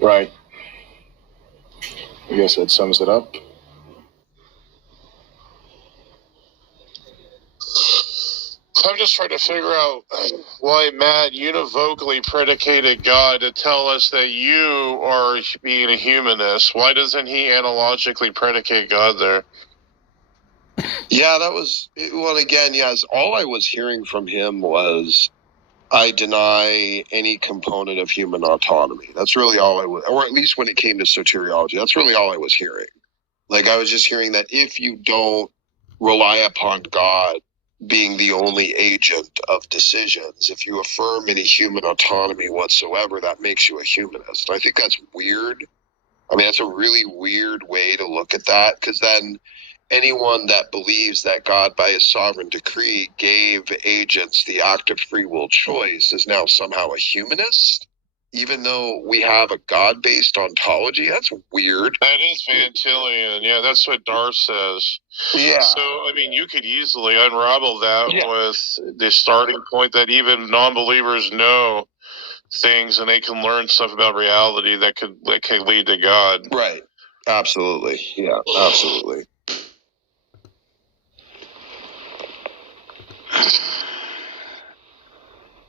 Right. I guess that sums it up. I'm just trying to figure out why Matt univocally predicated God to tell us that you are being a humanist. Why doesn't he analogically predicate God there? Yeah, that was, well, again, yes, all I was hearing from him was, I deny any component of human autonomy. That's really all I was, or at least when it came to soteriology, that's really all I was hearing. Like, I was just hearing that if you don't rely upon God being the only agent of decisions, if you affirm any human autonomy whatsoever, that makes you a humanist. I think that's weird. I mean, that's a really weird way to look at that, because then anyone that believes that God, by his sovereign decree, gave agents the act of free will choice is now somehow a humanist, even though we have a God-based ontology. That's weird. That is Van Tillian. Yeah, that's what Dar says. Yeah. So, I mean, you could easily unravel that with the starting point that even non-believers know things and they can learn stuff about reality that could lead to God. Right. Absolutely. Yeah, absolutely.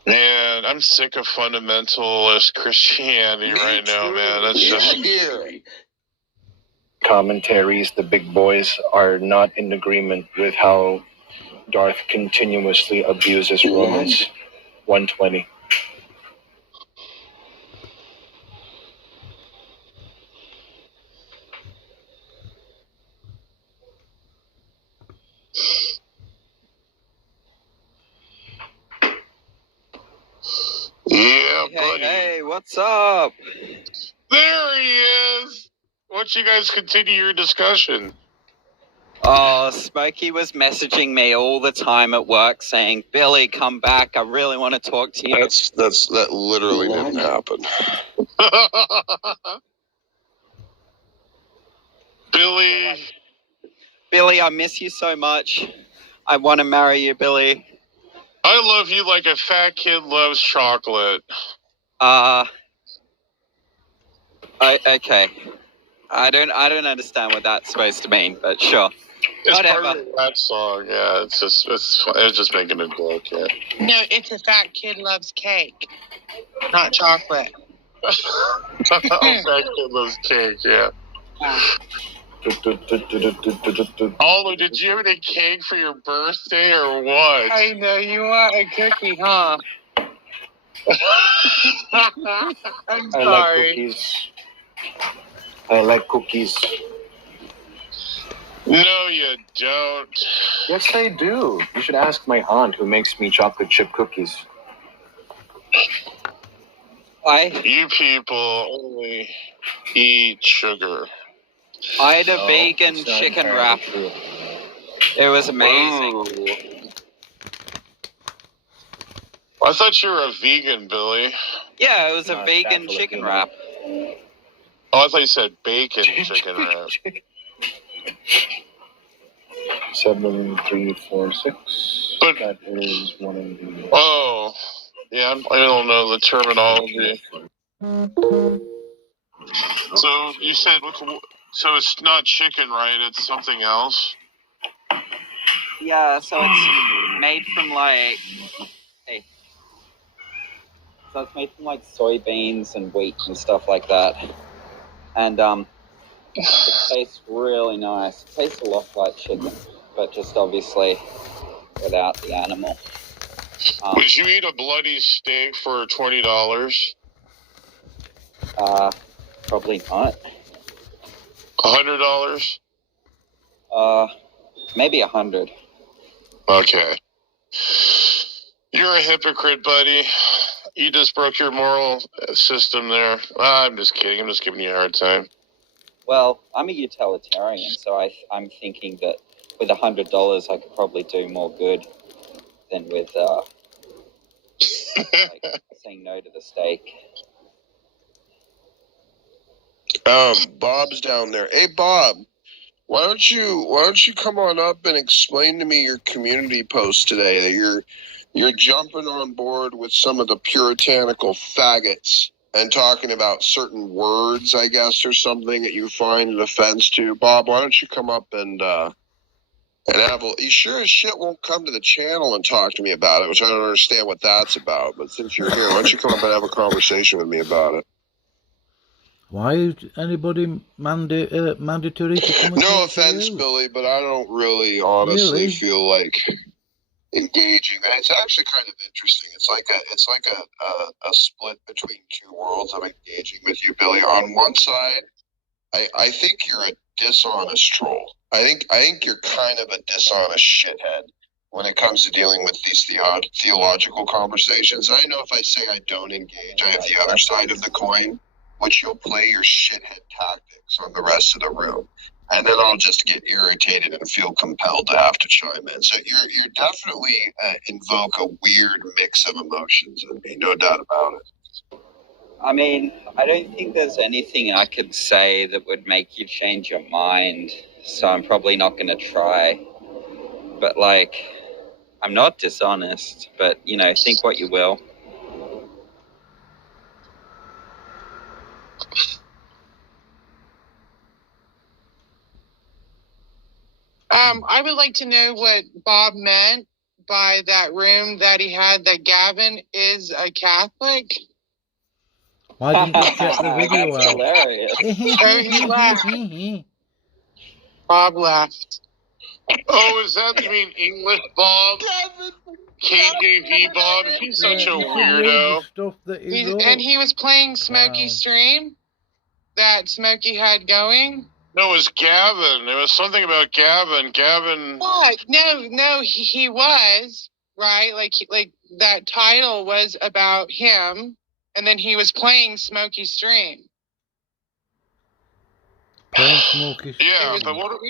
Man, I'm sick of fundamentalist Christianity right now, man. That's just here. Commentaries, the big boys, are not in agreement with how Darth continuously abuses Romans 1:20. yeah, buddy. Hey, what's up? There he is. Why don't you guys continue your discussion? Oh, Smokey was messaging me all the time at work saying, Billy, come back. I really want to talk to you. That literally didn't happen. Billy, I miss you so much. I want to marry you, Billy. I love you like a fat kid loves chocolate. Okay. I don't understand what that's supposed to mean, but sure. It's Whatever. part of that song, yeah. It's just making a joke, yeah. No, it's a fat kid loves cake, not chocolate. Fat kid loves cake, yeah. Oliver, did you have any cake for your birthday or what? I know you want a cookie, huh? I'm sorry. I like cookies. No, you don't. Yes, I do. You should ask my aunt who makes me chocolate chip cookies. You people only eat sugar. I had a vegan chicken wrap. It was amazing. Ooh. I thought you were a vegan, Billy. Yeah, it was a vegan chicken wrap. Oh, I thought you said bacon chicken wrap. 7346. But that is one of the. Oh, yeah, I don't know the terminology. So you said, so it's not chicken, right? It's something else. Yeah, so it's made from So it's made from soybeans and wheat and stuff like that. And it tastes really nice. It tastes a lot like chicken, but just obviously without the animal. Would you eat a bloody steak for $20? Probably not. $100? Maybe 100. Okay. You're a hypocrite, buddy. You just broke your moral system there. I'm just kidding. I'm just giving you a hard time. Well, I'm a utilitarian, so I'm thinking that with $100 I could probably do more good than with saying no to the steak. Bob's down there. Hey, Bob, why don't you come on up and explain to me your community post today that you're jumping on board with some of the puritanical faggots and talking about certain words, I guess, or something that you find an offense to. Bob, why don't you come up and have a, you sure as shit won't come to the channel and talk to me about it, which I don't understand what that's about. But since you're here, why don't you come up and have a conversation with me about it? Why is anybody mandatory to come and No talk offense, to you? Billy, but I don't really honestly Really? feel like engaging. It's actually kind of interesting. It's like a split between two worlds of engaging with you, Billy. On one side, I think you're a dishonest troll. I think you're kind of a dishonest shithead when it comes to dealing with these theological conversations. I know if I say I don't engage, I have the other side of the coin, which you'll play your shithead tactics on the rest of the room. And then I'll just get irritated and feel compelled to have to chime in. So you're definitely invoke a weird mix of emotions in me, no doubt about it. I mean, I don't think there's anything I could say that would make you change your mind, so I'm probably not going to try. But, like, I'm not dishonest, but, you know, think what you will. I would like to know what Bob meant by that room that he had, that Gavin is a Catholic. Why didn't you check the video That's out? hilarious. Oh, he left. Bob left. Oh, is that, you mean English Bob? KJV Bob? He's such a You should read the weirdo. stuff that he wrote. And he was playing Smokey's stream that Smokey had going. No, it was Gavin. It was something about Gavin. Gavin. What? No, he was, right? Like that title was about him, and then he was playing Smokey's stream. Playing Smokey. Yeah, but what?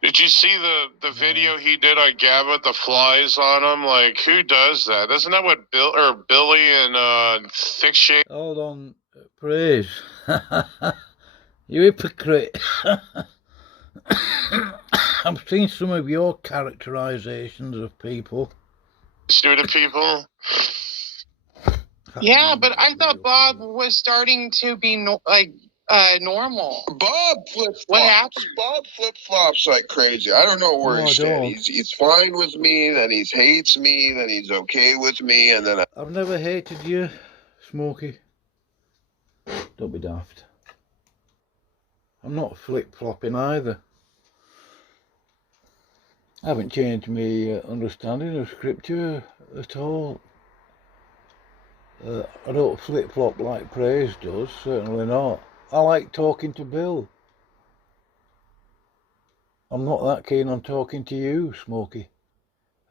Did you see the video he did on Gavin with the flies on him? Like, who does that? Isn't that what Billy and Thick Shake? Hold on, praise. You hypocrite. I've seen some of your characterizations of people. Student people? Yeah, but I thought Bob was starting to be normal. Bob flip-flops. What happened? Bob flip-flops like crazy. I don't know where he stands. He's fine with me, then he hates me, then he's okay with me, and then I've never hated you, Smokey. Don't be daft. I'm not flip-flopping either. I haven't changed my understanding of scripture at all. I don't flip-flop like Praise does, certainly not. I like talking to Bill. I'm not that keen on talking to you, Smokey,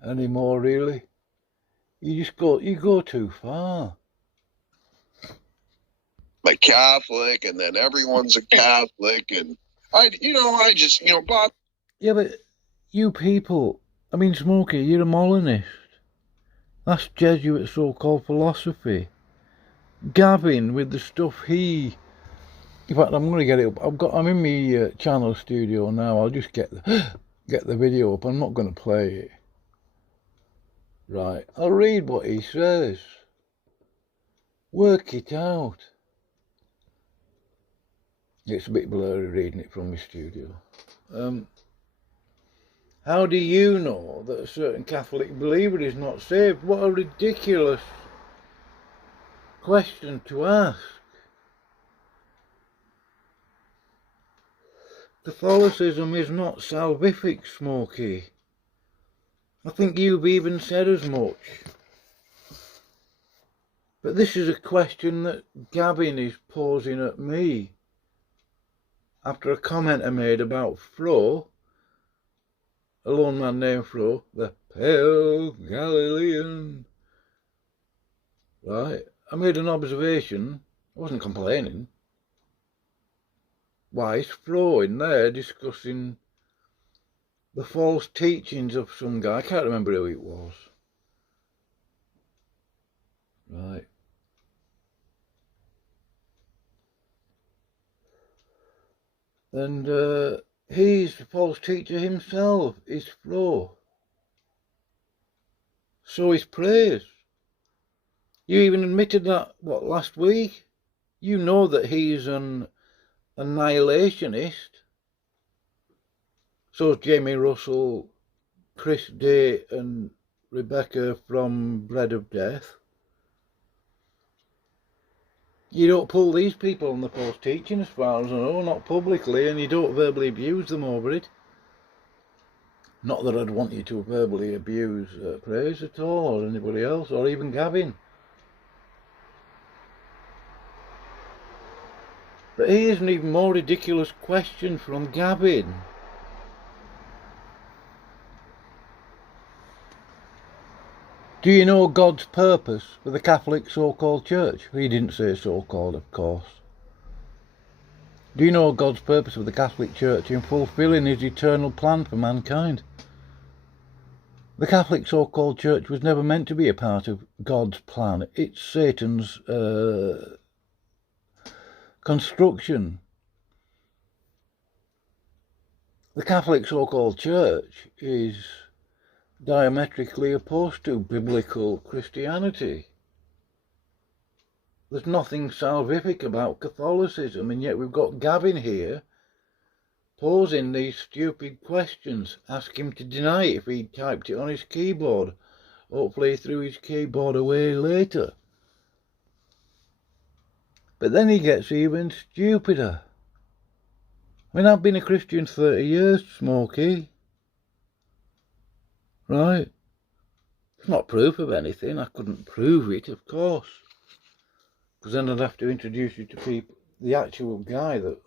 anymore, really. You go too far. a Catholic, and then everyone's a Catholic, and Bob. Yeah, but you people, I mean, Smokey, you're a Molinist. That's Jesuit so-called philosophy. Gavin, with the stuff in fact, I'm going to get it up. I'm in my channel studio now. I'll just get the video up. I'm not going to play it. Right, I'll read what he says. Work it out. It's a bit blurry reading it from my studio. How do you know that a certain Catholic believer is not saved? What a ridiculous question to ask. Catholicism is not salvific, Smokey. I think you've even said as much. But this is a question that Gavin is posing at me after a comment I made about Fro, a lone man named Fro, the pale Galilean. Right, I made an observation. I wasn't complaining. Why is Fro in there discussing the false teachings of some guy? I can't remember who it was. Right. And he's the false teacher himself, is Flo. So is Praise. You even admitted that, what, last week? You know that he's an annihilationist. So's Jamie Russell, Chris Day and Rebecca from Bread of Death. You don't pull these people on the post teaching, as far as I know, not publicly, and you don't verbally abuse them over it. Not that I'd want you to verbally abuse Praise at all, or anybody else, or even Gavin. But here's an even more ridiculous question from Gavin. Do you know God's purpose for the Catholic so-called Church? He didn't say so-called, of course. Do you know God's purpose for the Catholic Church in fulfilling his eternal plan for mankind? The Catholic so-called Church was never meant to be a part of God's plan. It's Satan's construction. The Catholic so-called Church is diametrically opposed to biblical Christianity. There's nothing salvific about Catholicism, and yet we've got Gavin here posing these stupid questions. Ask him to deny it if he typed it on his keyboard. Hopefully he threw his keyboard away later. But then he gets even stupider. I mean, I've been a Christian 30 years, Smokey. Right? It's not proof of anything. I couldn't prove it, of course. Because then I'd have to introduce you to people, the actual guy that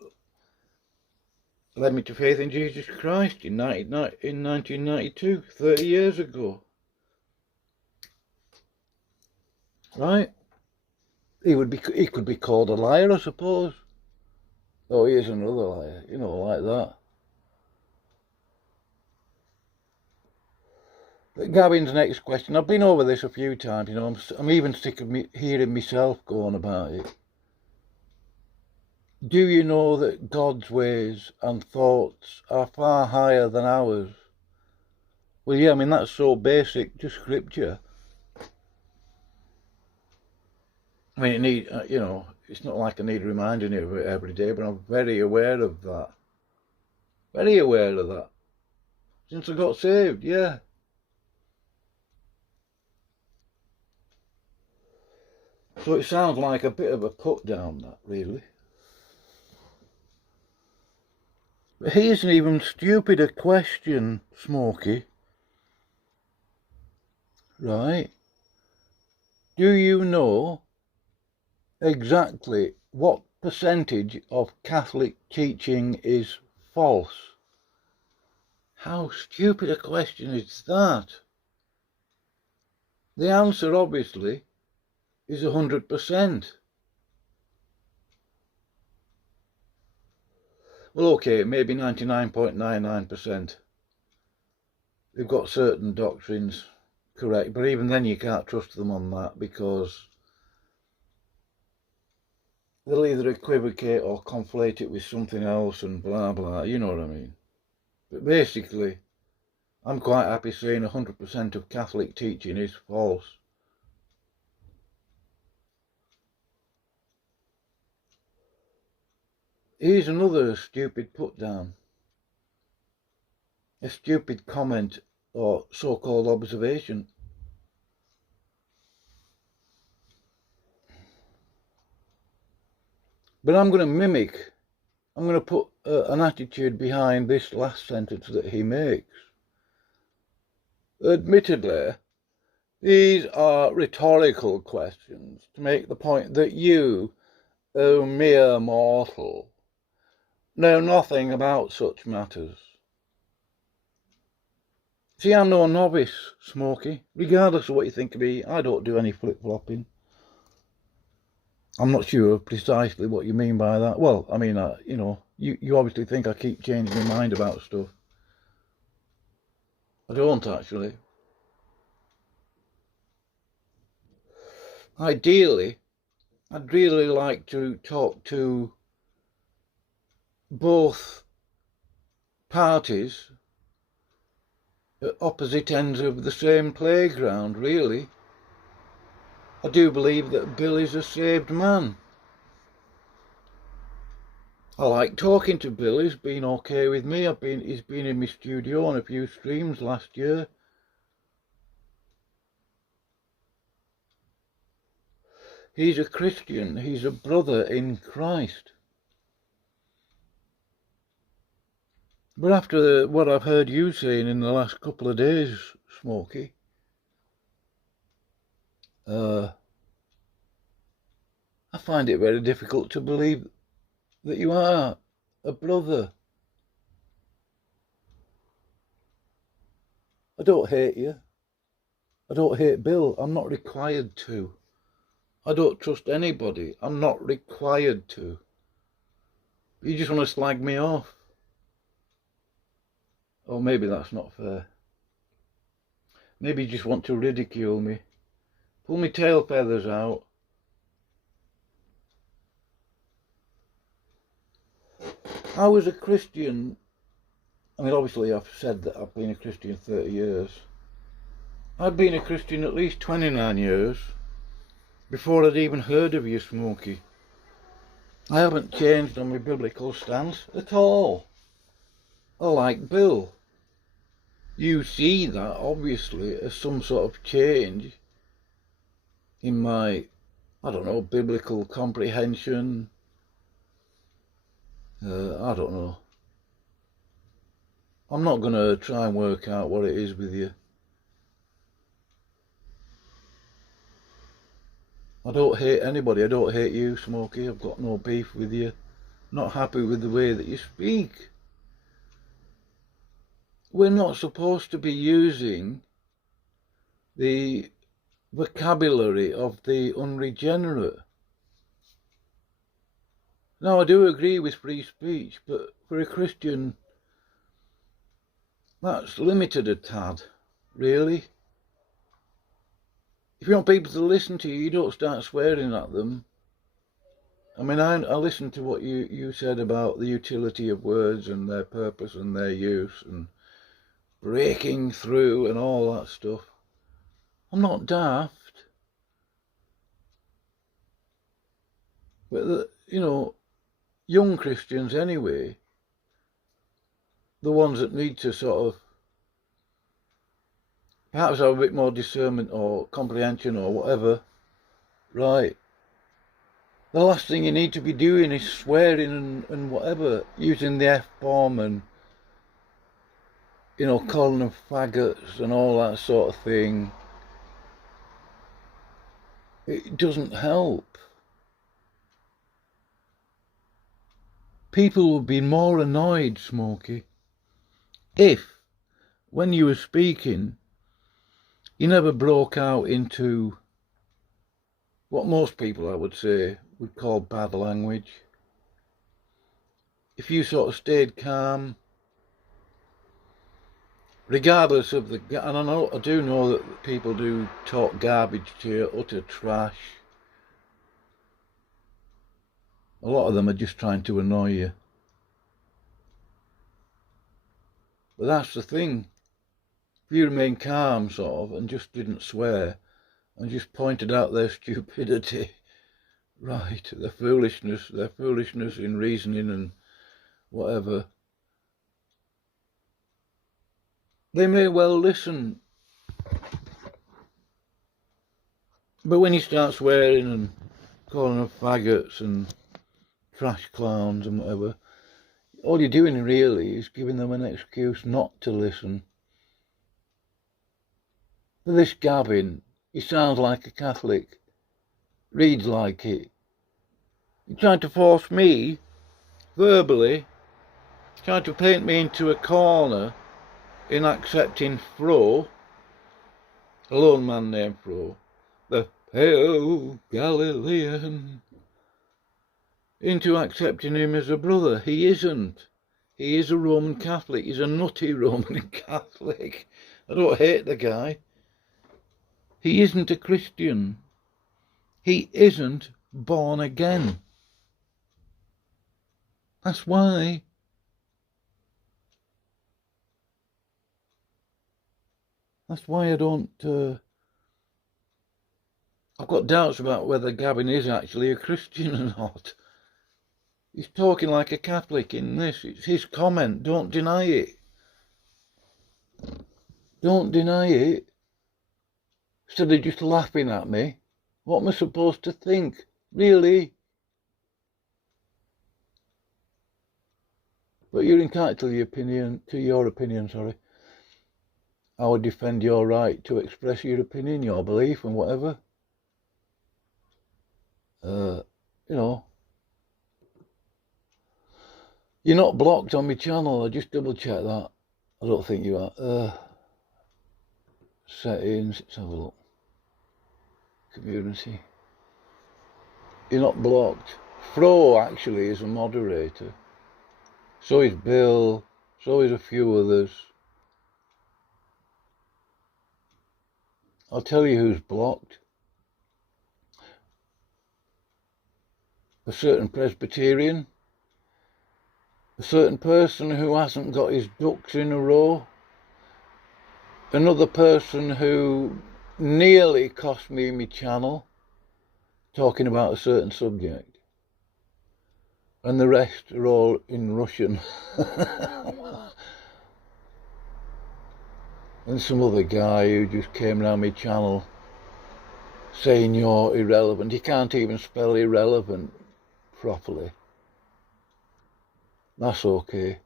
led me to faith in Jesus Christ in 1992, 30 years ago. Right? He could be called a liar, I suppose. Oh, here's another liar, you know, like that. But Gavin's next question, I've been over this a few times, you know, I'm even sick of hearing myself going about it. Do you know that God's ways and thoughts are far higher than ours? Well, yeah, I mean, that's so basic to scripture. I mean, you know, it's not like I need reminding of it every day, but I'm very aware of that. Very aware of that. Since I got saved, yeah. So it sounds like a bit of a put down, that, really. But here's an even stupider question, Smokey. Right? Do you know exactly what percentage of Catholic teaching is false? How stupid a question is that? The answer, obviously, is 100%. Well, okay, maybe 99.99%. They've got certain doctrines correct, but even then you can't trust them on that, because they'll either equivocate or conflate it with something else and blah blah, you know what I mean. But basically, I'm quite happy saying 100% of Catholic teaching is false. Here's another stupid put down. A stupid comment or so-called observation. But I'm going to put an attitude behind this last sentence that he makes. Admittedly, these are rhetorical questions to make the point that you, O mere mortal, know nothing about such matters. See, I'm no novice, Smokey. Regardless of what you think of me, I don't do any flip-flopping. I'm not sure precisely what you mean by that. Well, I mean, you know, you obviously think I keep changing my mind about stuff. I don't, actually. Ideally, I'd really like to talk to both parties at opposite ends of the same playground, really. I do believe that Bill is a saved man. I like talking to Bill. He's been okay with me. He's been in my studio on a few streams last year. He's a Christian. He's a brother in Christ. But after what I've heard you saying in the last couple of days, Smokey, I find it very difficult to believe that you are a brother. I don't hate you. I don't hate Bill. I'm not required to. I don't trust anybody. I'm not required to. You just want to slag me off. Or maybe that's not fair. Maybe you just want to ridicule me. Pull me tail feathers out. I was a Christian. I mean, obviously I've said that I've been a Christian 30 years. I'd been a Christian at least 29 years before I'd even heard of you, Smokey. I haven't changed on my biblical stance at all. I like Bill. You see that, obviously, as some sort of change in my, I don't know, biblical comprehension. I don't know. I'm not going to try and work out what it is with you. I don't hate anybody. I don't hate you, Smokey. I've got no beef with you. Not happy with the way that you speak. We're not supposed to be using the vocabulary of the unregenerate. Now, I do agree with free speech, but for a Christian, that's limited a tad, really. If you want people to listen to you, you don't start swearing at them. I mean, I listened to what you said about the utility of words and their purpose and their use and breaking through and all that stuff. I'm not daft. But, you know, young Christians anyway, the ones that need to sort of perhaps have a bit more discernment or comprehension or whatever, right? The last thing you need to be doing is swearing and whatever, using the F-bomb and, you know, calling them faggots and all that sort of thing. It doesn't help. People would be more annoyed, Smokey, if, when you were speaking, you never broke out into what most people, I would say, would call bad language. If you sort of stayed calm, regardless of the, and I do know that people do talk garbage to you, utter trash. A lot of them are just trying to annoy you. But that's the thing. If you remain calm, sort of, and just didn't swear, and just pointed out their stupidity, right, their foolishness in reasoning and whatever, they may well listen. But when you start swearing and calling them faggots and trash clowns and whatever, all you're doing really is giving them an excuse not to listen. For this Gavin, he sounds like a Catholic, reads like it. You're trying to force me, verbally, trying to paint me into a corner in accepting Fro, a lone man named Fro, the pale Galilean, into accepting him as a brother. He isn't. He is a Roman Catholic. He's a nutty Roman Catholic. I don't hate the guy. He isn't a Christian. He isn't born again. That's why. That's why I don't... I've got doubts about whether Gavin is actually a Christian or not. He's talking like a Catholic in this. It's his comment. Don't deny it. Don't deny it. Instead of just laughing at me. What am I supposed to think? Really? But you're entitled to your opinion, sorry. I would defend your right to express your opinion, your belief and whatever. You know. You're not blocked on my channel, I just double check that. I don't think you are. Settings, let's have a look. Community. You're not blocked. Fro actually is a moderator. So is Bill. So is a few others. I'll tell you who's blocked. A certain Presbyterian. A certain person who hasn't got his ducks in a row. Another person who nearly cost me my channel talking about a certain subject. And the rest are all in Russian. And some other guy who just came around my channel saying you're irrelevant. You can't even spell irrelevant properly. That's okay.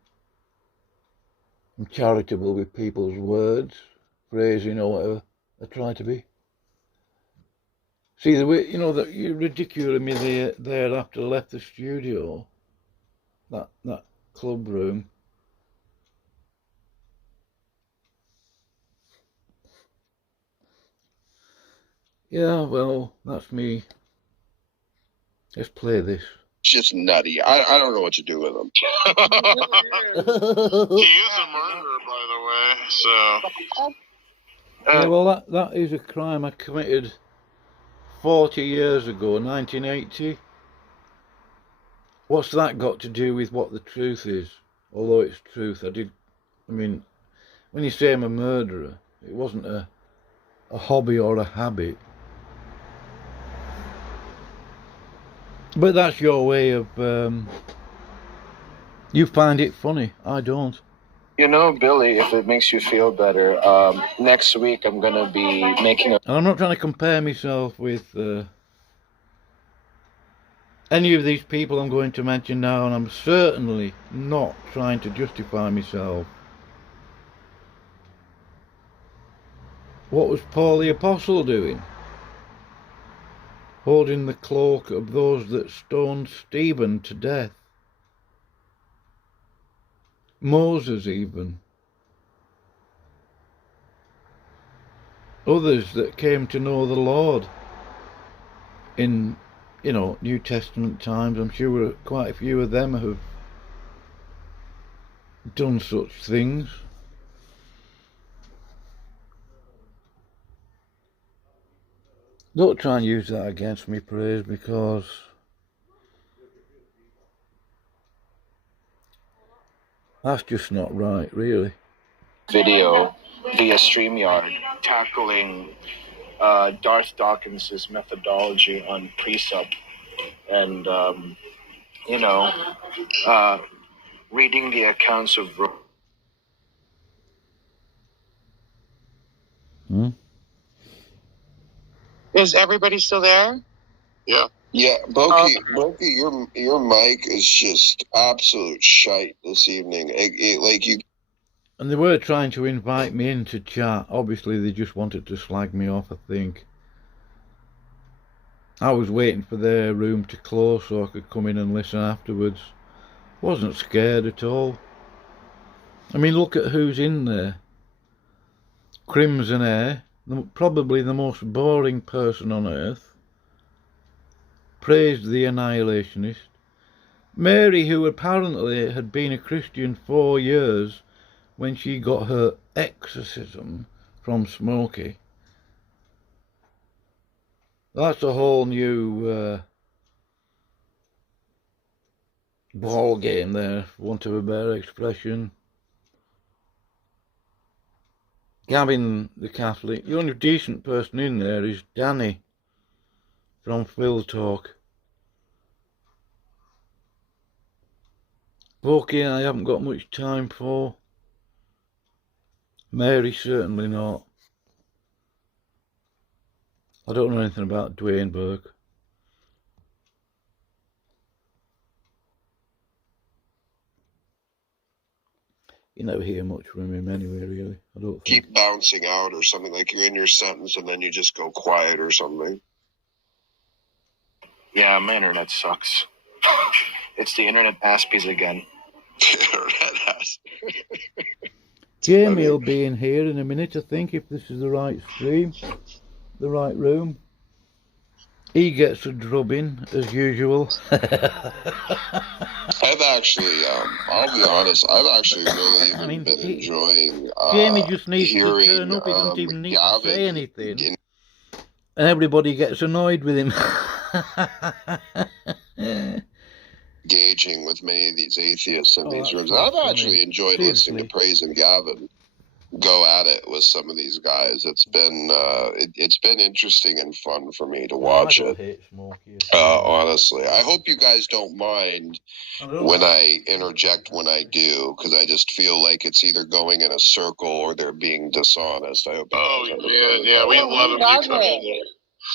I'm charitable with people's words, phrasing or whatever. I try to be. See, the way, you know, that you ridiculing me there after I left the studio, that club room. Yeah, well, that's me. Let's play this. It's just nutty. I don't know what to do with him. He is a murderer, by the way, so... Yeah, well, that is a crime I committed 40 years ago, 1980. What's that got to do with what the truth is? Although it's truth, I mean, when you say I'm a murderer, it wasn't a hobby or a habit. But that's your way of, you find it funny, I don't. You know, Billy, if it makes you feel better, next week I'm going to be making a... And I'm not trying to compare myself with any of these people I'm going to mention now, and I'm certainly not trying to justify myself. What was Paul the Apostle doing? Holding the cloak of those that stoned Stephen to death. Moses even. Others that came to know the Lord in, you know, New Testament times. I'm sure quite a few of them have done such things. Don't try and use that against me, praise, because that's just not right, really. video via StreamYard tackling Darth Dawkins' methodology on precept and, you know, reading the accounts of... Is everybody still there? Yeah. Yeah, Boki, your mic is just absolute shite this evening. Like you. And they were trying to invite me in to chat. Obviously, they just wanted to slag me off, I think. I was waiting for their room to close so I could come in and listen afterwards. Wasn't scared at all. I mean, look at who's in there. Crimson Air, probably the most boring person on earth. Praised the Annihilationist. Mary, who apparently had been a Christian 4 years when she got her exorcism from Smokey. That's a whole new ball game there, for want of a better expression. Gavin the Catholic. The only decent person in there is Danny from Phil Talk. Smokey, I haven't got much time for. Mary, certainly not. I don't know anything about Dwayne Burke. You never hear much from him anyway, really. I don't think. Keep bouncing out or something, like you're in your sentence and then you just go quiet or something. Yeah, my internet sucks. It's the internet aspies again. Jamie will be in here in a minute, I think, if this is the right stream, the right room. He gets a drubbing, as usual. I've actually, I'll be honest, I've actually really been enjoying Jamie just needs hearing, to turn up, he doesn't even need to say Gavin anything. And everybody gets annoyed with him. engaging with many of these atheists in these rooms. That's I've funny. actually enjoyed listening to Praise and Gavin go at it with some of these guys. It's been it's been interesting and fun for me to watch it. Honestly, I hope you guys don't mind when I interject when I do, because I just feel like it's either going in a circle or they're being dishonest. I hope. Yeah, we love it when you come in there.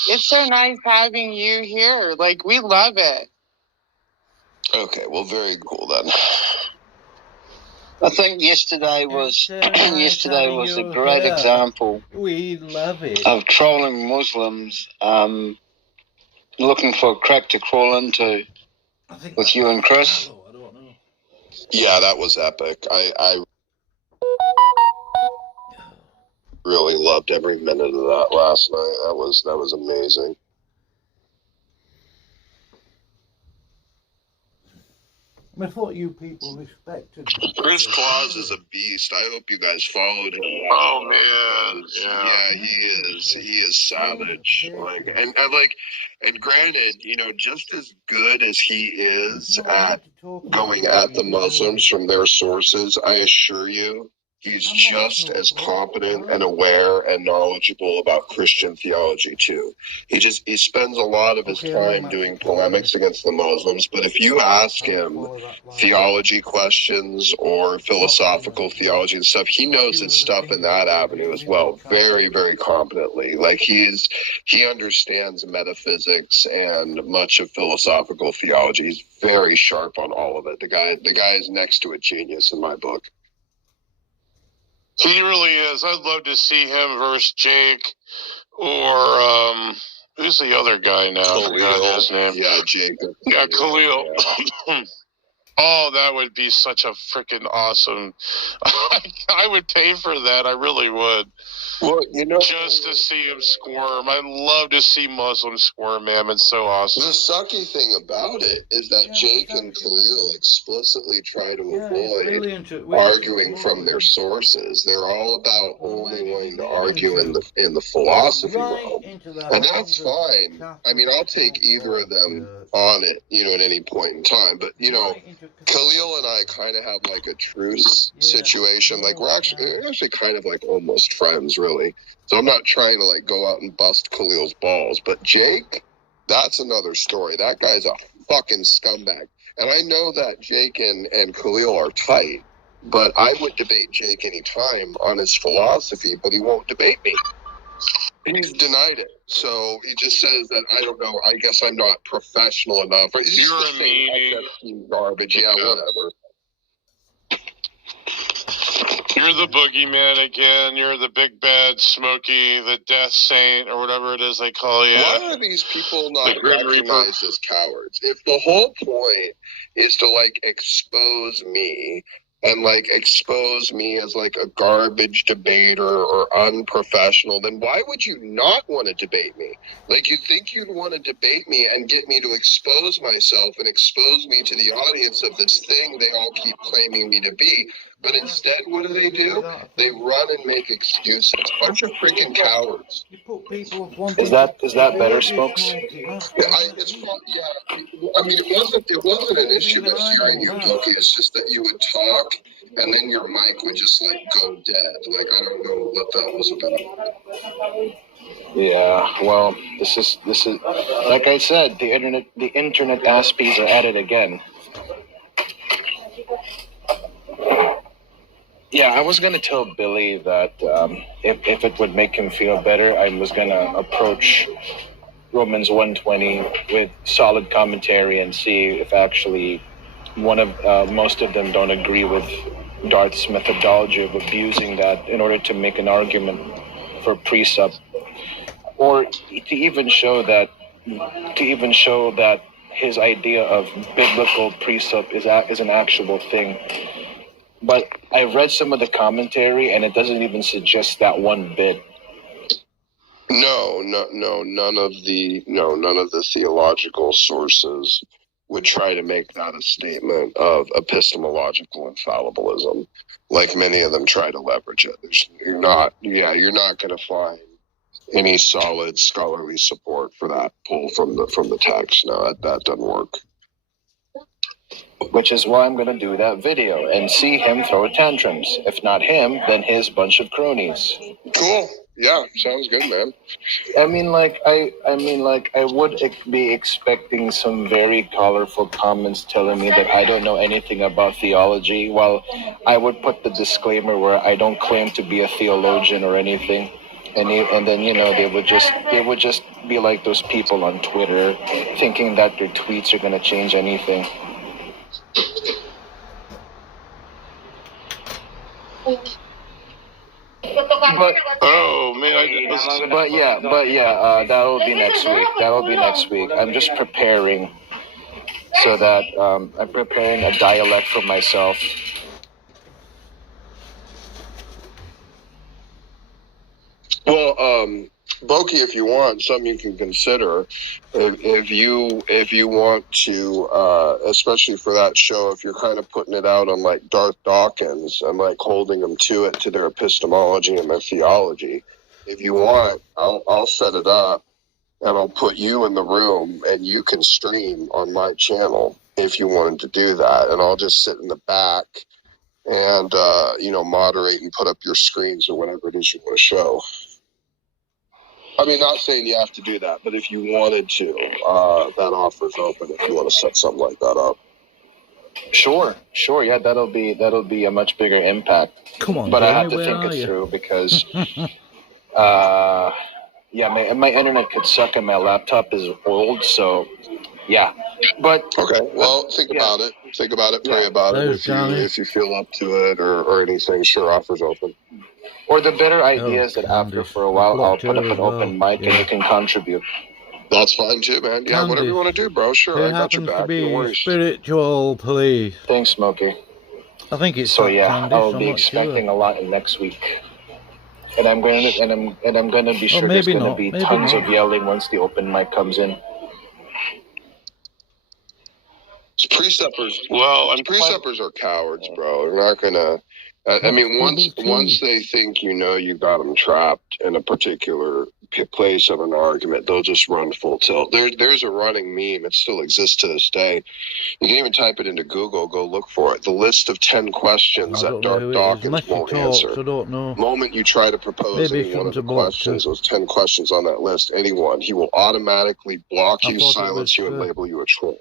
It's so nice having you here. Like, we love it. Okay, well, very cool then. I think yesterday was a great example. We love it. Of trolling Muslims, looking for a crack to crawl into with you and Chris. I don't know. Yeah, that was epic. I really loved every minute of that last night. That was amazing. I thought you people respected Chris Claus is a beast. I hope you guys followed him. Oh man, yeah, he is savage. And granted, just as good as he is at going at the Muslims from their sources, I assure you, he's just as competent and aware and knowledgeable about Christian theology too. He spends a lot of his time doing polemics against the Muslims, but if you ask him theology questions or philosophical theology and stuff, he knows his stuff in that avenue as well, very, very competently. Like he understands metaphysics and much of philosophical theology. He's very sharp on all of it. The guy is next to a genius in my book. He really is. I'd love to see him versus Jake or who's the other guy now? I forgot his name. Yeah, Jake. Yeah, Khalil. Yeah. Oh, that would be such a freaking awesome. I would pay for that. I really would. Well, just to see him squirm. I love to see Muslims squirm, man. It's so awesome. The sucky thing about it is that Jake and Khalil explicitly try to avoid arguing from their sources. They're all about only wanting to argue in the philosophy realm, and that's fine. I mean, I'll take either of them on it, at any point in time. But Khalil and I kind of have like a truce situation. Like we're actually kind of like almost friends, really. So I'm not trying to like go out and bust Khalil's balls. But Jake, that's another story. That guy's a fucking scumbag. And I know that Jake and Khalil are tight, but I would debate Jake anytime on his philosophy, but he won't debate me. He's denied it. So he just says that, I don't know, I guess I'm not professional enough. You're a meanie. Garbage. Yeah, whatever. You're the boogeyman again. You're the big bad Smokey, the death saint, or whatever it is they call you. Why are these people not recognized as cowards? If the whole point is to, like, expose me and, like, expose me as, like, a garbage debater or unprofessional, then why would you not want to debate me? Like, you'd think you'd want to debate me and get me to expose myself and expose me to the audience of this thing they all keep claiming me to be. But instead, what do? They run and make excuses. Bunch of freaking cowards. Is that better, Smokes? I mean, it wasn't an issue of hearing you, Doki. It's just that you would talk, and then your mic would just like go dead. Like I don't know what that was about. Yeah, well, this is like I said, the internet aspies are at it again. Yeah, I was gonna tell Billy that if it would make him feel better, I was gonna approach Romans 120 with solid commentary and see if actually most of them don't agree with Darth's methodology of abusing that in order to make an argument for precept, or to even show that his idea of biblical precept is an actual thing. But I read some of the commentary, and it doesn't even suggest that one bit. No, none of the theological sources would try to make that a statement of epistemological infallibilism, like many of them try to leverage it. You're not going to find any solid scholarly support for that pull from the text. No, that doesn't work. Which is why I'm going to do that video and see him throw tantrums. If not him, then his bunch of cronies. Cool. Yeah, sounds good, man. I would be expecting some very colorful comments telling me that I don't know anything about theology. While I would put the disclaimer where I don't claim to be a theologian or anything. And then they would just be like those people on Twitter, thinking that their tweets are going to change anything. That'll be next week. I'm just preparing so that I'm preparing a dialect for myself. Well, Boki, if you want, something you can consider, if you want to, especially for that show, if you're kind of putting it out on like Darth Dawkins and like holding them to their epistemology and their theology, if you want, I'll set it up and I'll put you in the room and you can stream on my channel if you wanted to do that, and I'll just sit in the back and moderate and put up your screens or whatever it is you want to show. I mean, not saying you have to do that, but if you wanted to, that offer's open if you want to set something like that up. Sure. Yeah, that'll be a much bigger impact. Come on, but Jamie, I have to think it through because, my internet could suck and my laptop is old, so yeah. But okay, well, think about it. Think about it. Pray about it. If you feel up to it or anything, sure, offers open. Or the better idea is that after for a while I'll put up an open mic and you can contribute. That's fine too, man. Yeah, whatever you want to do, bro. Sure, I got your back. To be no worries. Spiritual police. Thanks, Smokey. I think it's so. Yeah, Candice, I'll be expecting a lot in next week, and I'm going to be sure there's going to be tons of yelling once the open mic comes in. Preceptors. Well, preceptors are cowards, bro. They're not gonna. I mean, once they think you got them trapped in a particular place of an argument, they'll just run full tilt. There's a running meme. It still exists to this day. You can even type it into Google. Go look for it. The list of 10 questions that Darth Dawkins won't answer. I don't know. The moment you try to propose any one of the questions, those 10 questions on that list, anyone, he will automatically block you, silence you, and label you a troll.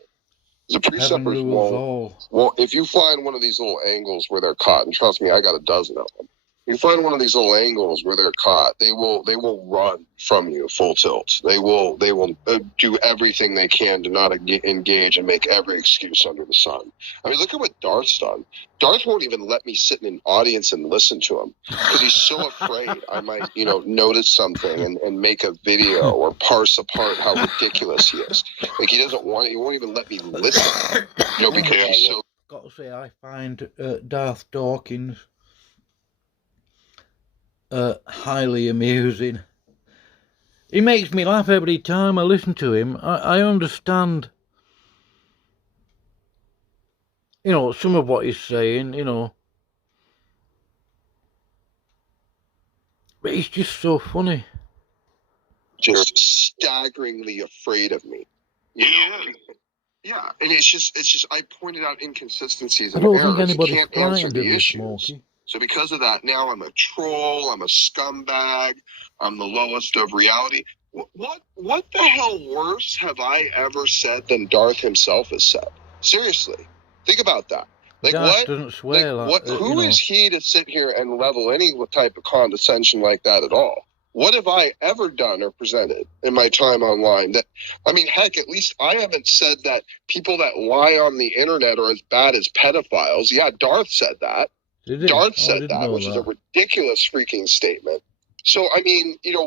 The preceptors won't. If you find one of these little angles where they're caught, and trust me, I got a dozen of them. You find one of these little angles where they're caught, they will run from you full tilt. They will do everything they can to not engage and make every excuse under the sun. I mean, look at what Darth's done. Darth won't even let me sit in an audience and listen to him because he's so afraid I might, notice something and make a video or parse apart how ridiculous he is. Like he won't even let me listen. Because he's so. Got to say, I find Darth Dawkins highly amusing. He makes me laugh every time I listen to him. I understand, some of what he's saying, but he's just so funny. Just staggeringly afraid of me. Yeah, and it's just I pointed out inconsistencies and errors. I can't answer the issues. Smokey. So because of that, now I'm a troll, I'm a scumbag, I'm the lowest of reality. What the hell worse have I ever said than Darth himself has said? Seriously, think about that. Like Darth what? doesn't swear Who is he to sit here and level any type of condescension like that at all? What have I ever done or presented in my time online? Heck, at least I haven't said that people that lie on the internet are as bad as pedophiles. Yeah, Darth said that. Darth said that, which is a ridiculous freaking statement. So,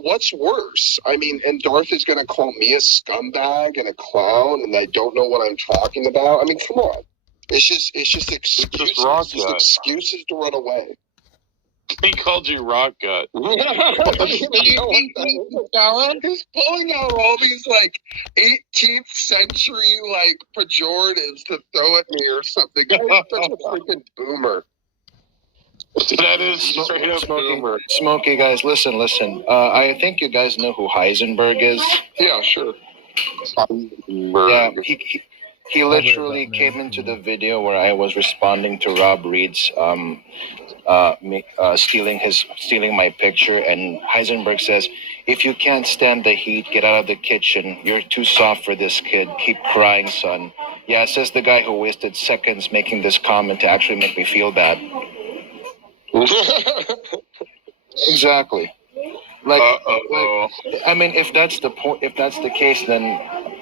what's worse? And Darth is going to call me a scumbag and a clown, and I don't know what I'm talking about. Come on. It's just excuses. It's just excuses to run away. He called you rock gut. I don't even know what that is. He's pulling out all these 18th century pejoratives to throw at me or something. Guy's such a freaking boomer. That is straight up boomer. Smokey, guys, listen. I think you guys know who Heisenberg is. Yeah, sure. Yeah, he literally came into the video where I was responding to Rob Reed's stealing my picture, and Heisenberg says, "If you can't stand the heat, get out of the kitchen. You're too soft for this kid. Keep crying, son." Yeah, says the guy who wasted seconds making this comment to actually make me feel bad. Exactly. If that's the point, if that's the case, then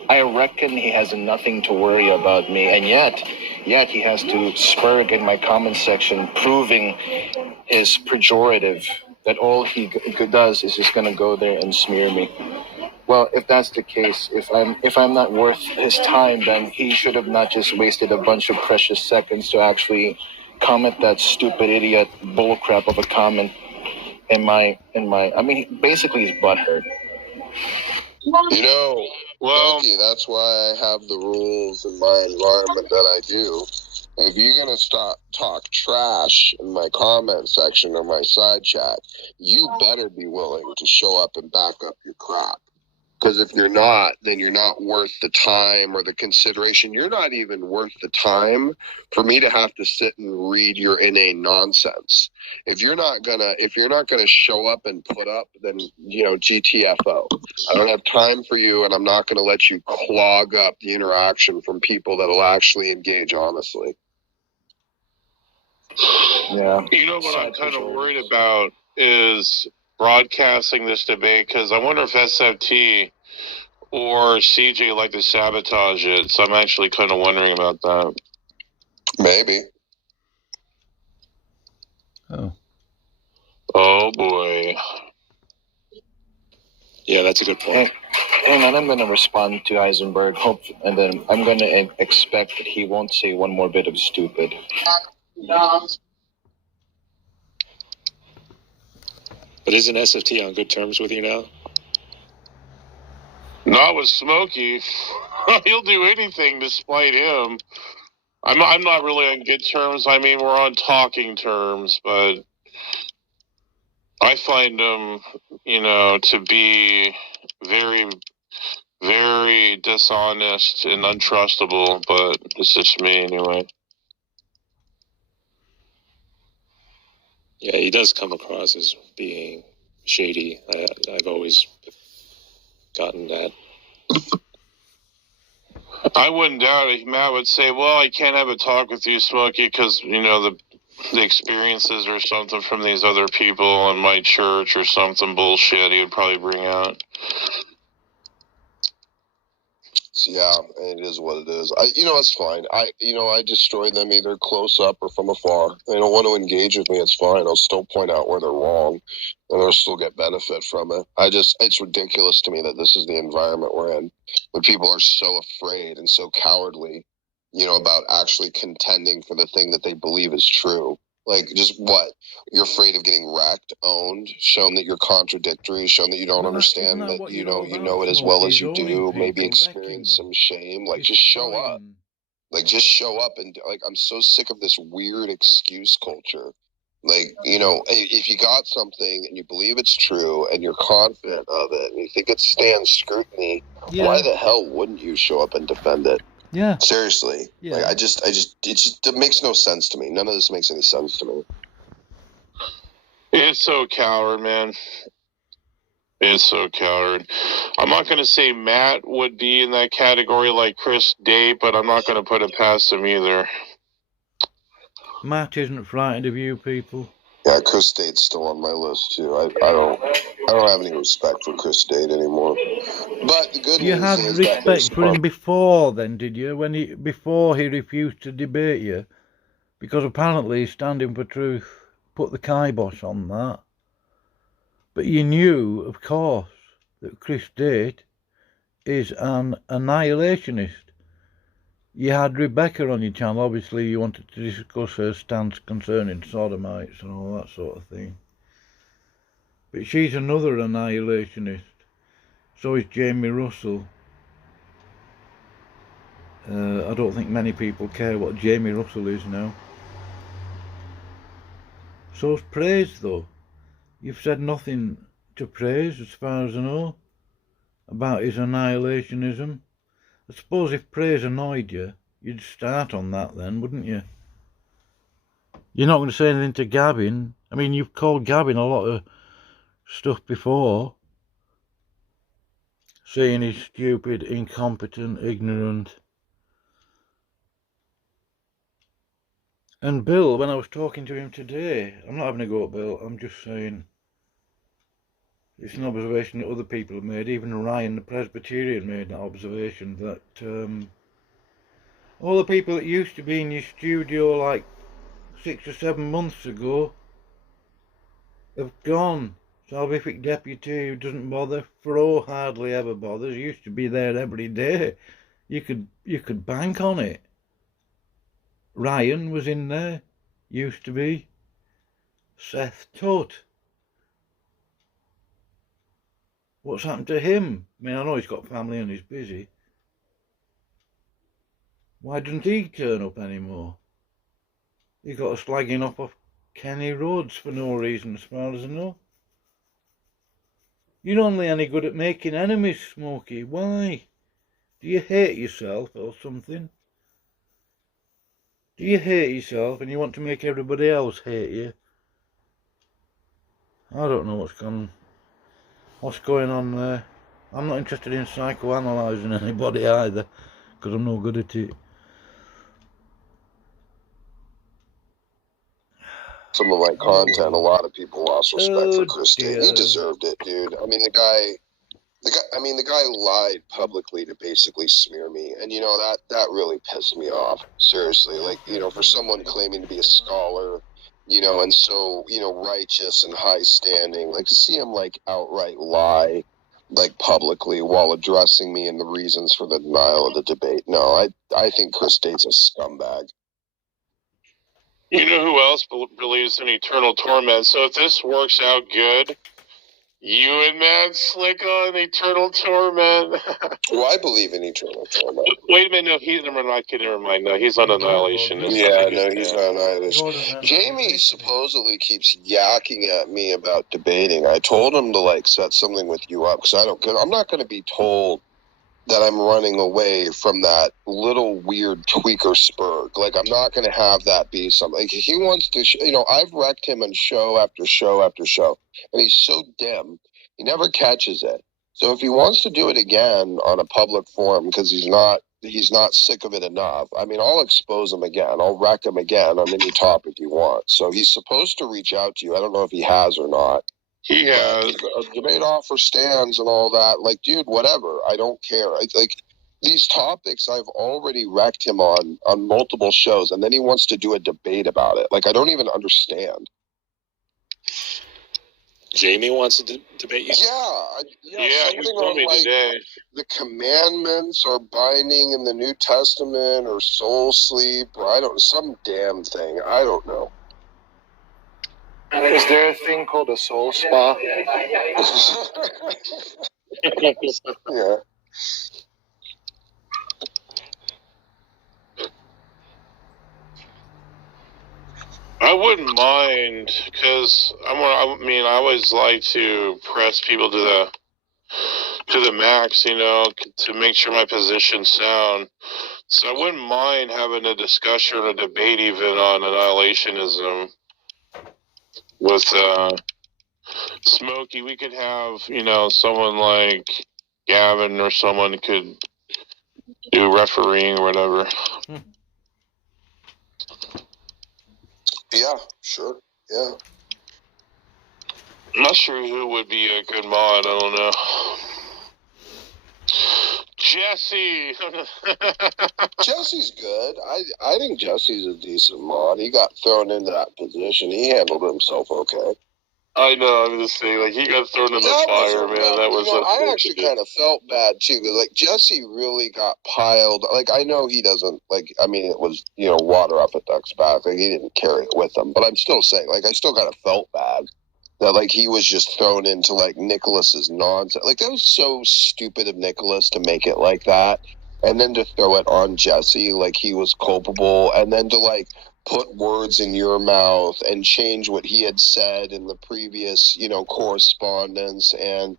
I reckon he has nothing to worry about me, and yet he has to spurg in my comment section, proving his pejorative that all he does is just gonna go there and smear me. Well, if that's the case, if I'm not worth his time, then he should have not just wasted a bunch of precious seconds to actually comment that stupid idiot bullcrap of a comment basically he's butthurt. Becky, that's why I have the rules in my environment that I do. If you're going to talk trash in my comment section or my side chat, you better be willing to show up and back up your crap. Because if you're not, then you're not worth the time or the consideration. You're not even worth the time for me to have to sit and read your inane nonsense. If you're not gonna show up and put up, then GTFO. I don't have time for you, and I'm not gonna let you clog up the interaction from people that'll actually engage honestly. Yeah. What I'm kind of worried about is broadcasting this debate, because I wonder if SFT or CJ like to sabotage it. So I'm actually kind of wondering about that. Maybe. Oh boy. Yeah, that's a good point. Hang on, I'm going to respond to Heisenberg, and then I'm going to expect that he won't say one more bit of stupid. But isn't SFT on good terms with you now? Not with Smokey. He'll do anything to spite him. I'm not really on good terms. We're on talking terms, but I find him, to be very, very dishonest and untrustable, but it's just me anyway. Yeah, he does come across as being shady. I've always gotten that. I wouldn't doubt it. Matt would say, well, I can't have a talk with you, Smokey, because, the experiences or something from these other people in my church or something bullshit he would probably bring out. Yeah, it is what it is. It's fine. I destroy them either close up or from afar. They don't want to engage with me. It's fine. I'll still point out where they're wrong, and they'll still get benefit from it. It's ridiculous to me that this is the environment we're in, where people are so afraid and so cowardly, about actually contending for the thing that they believe is true. Just what? You're afraid of getting wrecked, owned, shown that you're contradictory, shown that you don't understand that you know it as well as you do, maybe experience some shame. Just show up. Just show up and I'm so sick of this weird excuse culture. If you got something and you believe it's true and you're confident of it and you think it stands scrutiny, why the hell wouldn't you show up and defend it? Yeah. Seriously. Yeah. It makes no sense to me. None of this makes any sense to me. It's so coward, man. It's so coward. I'm not going to say Matt would be in that category like Chris Day, but I'm not going to put it past him either. Matt isn't frightened of you people. Yeah, Chris State's still on my list too. I don't have any respect for Chris State anymore. But the good You news had is that there's respect for him before then, did you? Before he refused to debate you? Because apparently he's standing for truth. Put the kibosh on that. But you knew, of course, that Chris State is an annihilationist. You had Rebecca on your channel. Obviously, you wanted to discuss her stance concerning sodomites and all that sort of thing. But she's another annihilationist. So is Jamie Russell. I don't think many people care what Jamie Russell is now. So's Praise, though. You've said nothing to Praise, as far as I know, about his annihilationism. I suppose if Praise annoyed you, you'd start on that then, wouldn't you? You're not going to say anything to Gavin. I mean, you've called Gavin a lot of stuff before, saying he's stupid, incompetent, ignorant. And Bill, when I was talking to him today, I'm not having a go at Bill, I'm just saying it's an observation that other people have made. Even Ryan, the Presbyterian, made an observation that all the people that used to be in your studio like 6 or 7 months ago have gone. Salvific Deputy, who doesn't bother. Fro hardly ever bothers. Used to be there every day. You could bank on it. Ryan was in there. Used to be. Seth Tutt. What's happened to him? I mean, I know he's got family and he's busy. Why doesn't he turn up anymore? He got a slagging off Kenny Rhodes for no reason, as far as I know. You're only any good at making enemies, Smokey. Why? Do you hate yourself or something? Do you hate yourself and you want to make everybody else hate you? I don't know what's going on there. I'm not interested in psychoanalyzing anybody either, because I'm no good at it. some of my content. A lot of people lost respect for Chris State. dear. He deserved it, dude. I mean, the guy lied publicly to basically smear me, and you know that really pissed me off. Seriously, like, you know, for someone claiming to be a scholar, you know, and so, you know, righteous and high standing, like to see him like outright lie, like publicly while addressing me and the reasons for the denial of the debate. No, I think Chris State's a scumbag. You know who else believes in eternal torment? So if this works out good, you and Matt Slick on eternal torment. Well, I believe in eternal torment. Wait a minute, no, never mind. No, he's on annihilation. Yeah, no, he's on annihilation. Jamie supposedly keeps yakking at me about debating. I told him to like set something with you up because I'm not going to be told that I'm running away from that little weird tweaker Spurg. Like, I'm not going to have that be something. Like, he wants to, you know, I've wrecked him on show after show after show, and he's so dim, he never catches it. So if he wants to do it again on a public forum because he's not sick of it enough, I mean, I'll expose him again. I'll wreck him again on any topic he wants. So he's supposed to reach out to you. I don't know if he has or not. He has. Debate offer stands and all that. Like, dude, whatever. I don't care. Like, these topics I've already wrecked him on multiple shows, and then he wants to do a debate about it. Like, I don't even understand. Jamie wants to debate you? Yeah, he told me like, today. The commandments are binding in the New Testament, or soul sleep, or some damn thing. I don't know. Is there a thing called a soul spa? Yeah. I wouldn't mind, because I always like to press people to the max, you know, to make sure my position's sound. So I wouldn't mind having a discussion or a debate even on annihilationism with Smokey. We could have, you know, someone like Gavin or someone could do refereeing or whatever. Sure. Yeah. I'm not sure who would be a good mod. I don't know. Jesse. Jesse's good. I think Jesse's a decent mod. He got thrown into that position. He handled himself okay. I know. I'm just saying, like, he got thrown in the fire, man. That was. I actually kind of felt bad too, because like Jesse really got piled. Like I know he doesn't like. I mean, it was water off a duck's back. Like he didn't carry it with him, but I'm still saying, like, I still kind of felt bad that like he was just thrown into like Nicholas's nonsense. Like that was so stupid of Nicholas to make it like that, and then to throw it on Jesse like he was culpable, and then to like put words in your mouth and change what he had said in the previous correspondence, and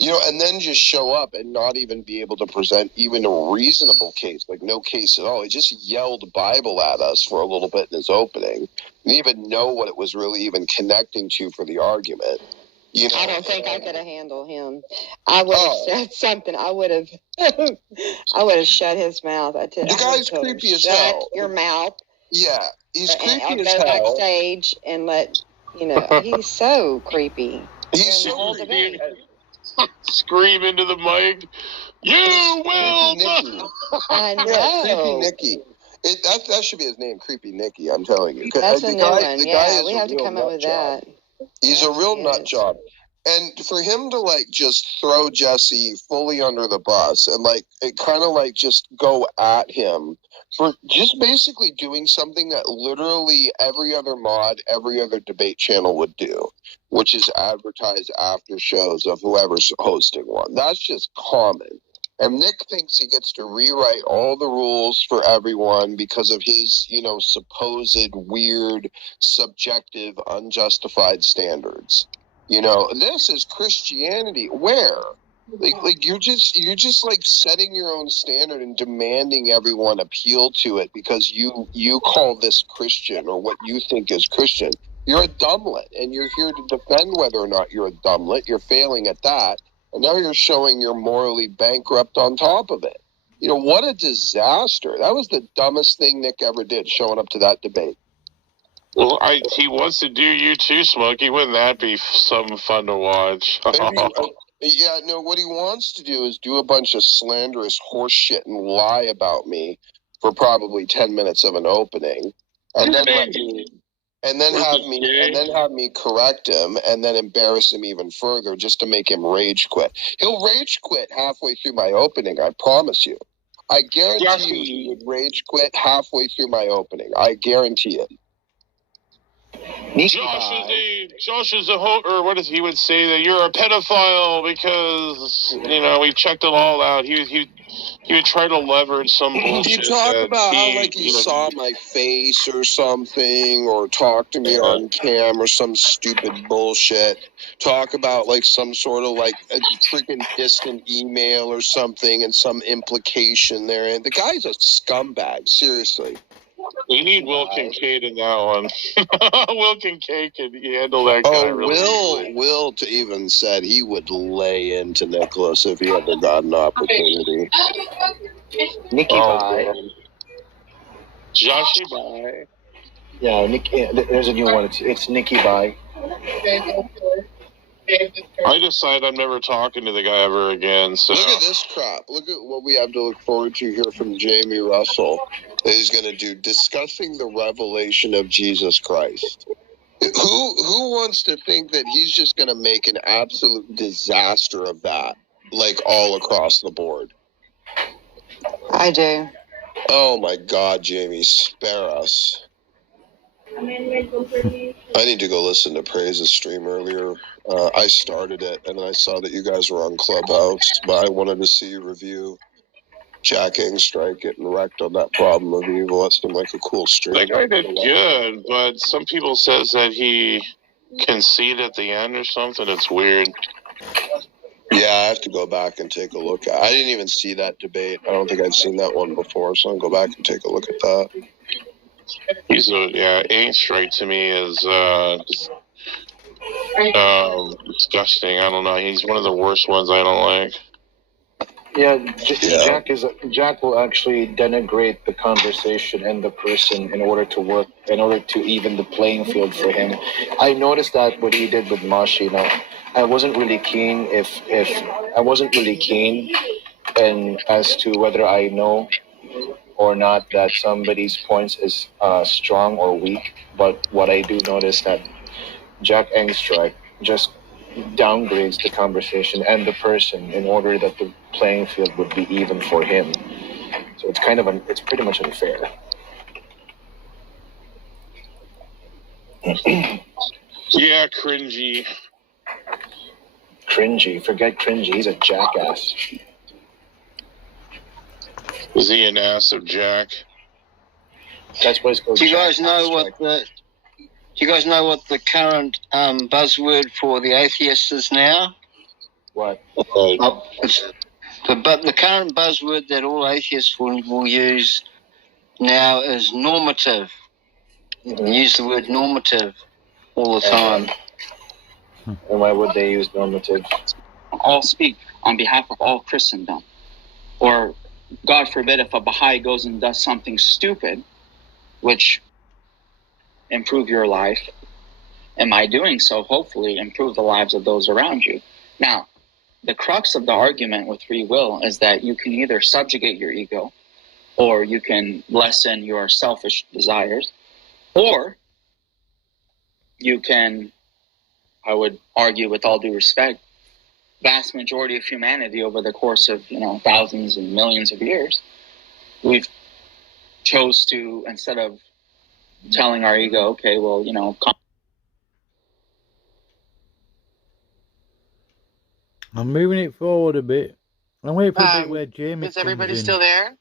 and then just show up and not even be able to present even a reasonable case, like no case at all. He just yelled Bible at us for a little bit in his opening. Didn't even know what it was really even connecting to for the argument. I don't think I could have handled him. I would have said something. I would have shut his mouth. The guy's creepy as hell. Shut your mouth. Yeah, he's creepy as hell. Go backstage and let he's so creepy. He's so creepy. Scream into the mic. You will not. I know. Yeah, Creepy Nicky. That should be his name, Creepy Nicky. I'm telling you. That's a new one. Yeah, we have to come up with that. He's a real nut job. And for him to like just throw Jesse fully under the bus and like it kind of like just go at him for just basically doing something that literally every other mod, every other debate channel would do, which is advertise after shows of whoever's hosting one. That's just common. And Nick thinks he gets to rewrite all the rules for everyone because of his, supposed weird, subjective, unjustified standards. This is Christianity. Where? Like you're just like setting your own standard and demanding everyone appeal to it because you call this Christian or what you think is Christian. You're a dumblet, and you're here to defend whether or not you're a dumblet. You're failing at that, and now you're showing you're morally bankrupt on top of it. What a disaster. That was the dumbest thing Nick ever did, showing up to that debate. Well, he wants to do you too, Smokey. Wouldn't that be some fun to watch? Yeah, no, what he wants to do is do a bunch of slanderous horse shit and lie about me for probably 10 minutes of an opening. And then have me correct him and then embarrass him even further just to make him rage quit. He'll rage quit halfway through my opening, I promise you. I guarantee you he would rage quit halfway through my opening. I guarantee it. Josh is a or what is he would say that you're a pedophile because we checked it all out. He would try to leverage some bullshit. You talk about how like he saw my face or something, or talk to me on cam or some stupid bullshit. Talk about like some sort of like a freaking distant email or something and some implication there. And the guy's a scumbag, seriously. We need Will Kincaid in that one. Will Kincaid can handle that guy really easily. Will even said he would lay into Nicholas if he ever got an opportunity. Nikki bye. Joshy bye. Yeah, there's a new one. It's Nikki bye. I decide I'm never talking to the guy ever again. So look at this crap. Look at what we have to look forward to here from Jamie Russell. That he's going to do discussing the revelation of Jesus Christ. Who wants to think that he's just going to make an absolute disaster of that, like all across the board? I do. Oh my God, Jamie, spare us. I need to go listen to Praise's stream earlier. I started it, and I saw that you guys were on Clubhouse, but I wanted to see you review Jack Angstrike getting wrecked on that problem of evil. That seemed like a cool stream. That guy did good, but some people says that he conceded at the end or something. It's weird. Yeah, I have to go back and take a look. I didn't even see that debate. I don't think I'd seen that one before, so I'll go back and take a look at that. Angstrike to me is disgusting. I don't know. He's one of the worst ones I don't like. Yeah, Yeah. Jack will actually denigrate the conversation and the person in order to work, in order to even the playing field for him. I noticed that what he did with Mashi. Now, I wasn't really keen if I wasn't really keen and as to whether I know or not that somebody's points is strong or weak. But what I do notice that Jack Engstrike just downgrades the conversation and the person in order that the playing field would be even for him. So it's kind of it's pretty much unfair. Yeah, cringy. Cringy, forget cringy. He's a jackass. Was he an ass of Jack? That's why it's called. Do you guys Jack know Strike. Do you guys know what the current buzzword for the atheists is now? What? The current buzzword that all atheists will use now is normative. Use the word normative all the time. And why would they use normative? All speak on behalf of all Christendom. Or, God forbid, if a Baha'i goes and does something stupid, which improve your life, and by doing so, hopefully improve the lives of those around you. Now, the crux of the argument with free will is that you can either subjugate your ego, or you can lessen your selfish desires, or you can, I would argue with all due respect, vast majority of humanity over the course of, thousands and millions of years, we've chose to, instead of telling our ego, okay, well, I'm moving it forward a bit. I'm waiting for a bit where Jamie Is comes everybody in. still there?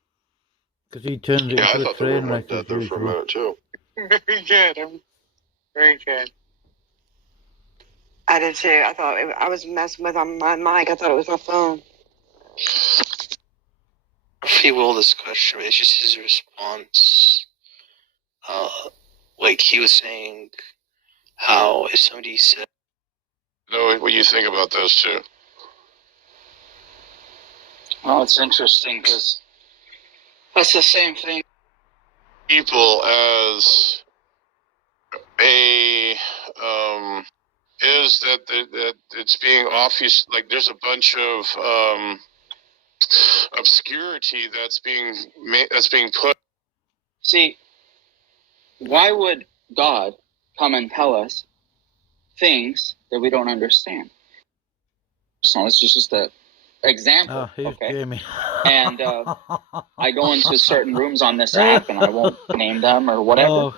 Because he turns it Yeah, I into a thought the room train went wreck dead as there for a usual. minute too. Very good. Very good. I did too. I thought I was messing with my mic. I thought it was my phone. Free will discussion, it's just his response. Like he was saying how if somebody said, Know what you think about those two? well, it's interesting because that's the same thing. People as a is that it's being obvious, like there's a bunch of obscurity that's being put. See, why would God come and tell us things that we don't understand? So this is just an example, Here's okay? Jamie. And I go into certain rooms on this app, and I won't name them or whatever. Oh,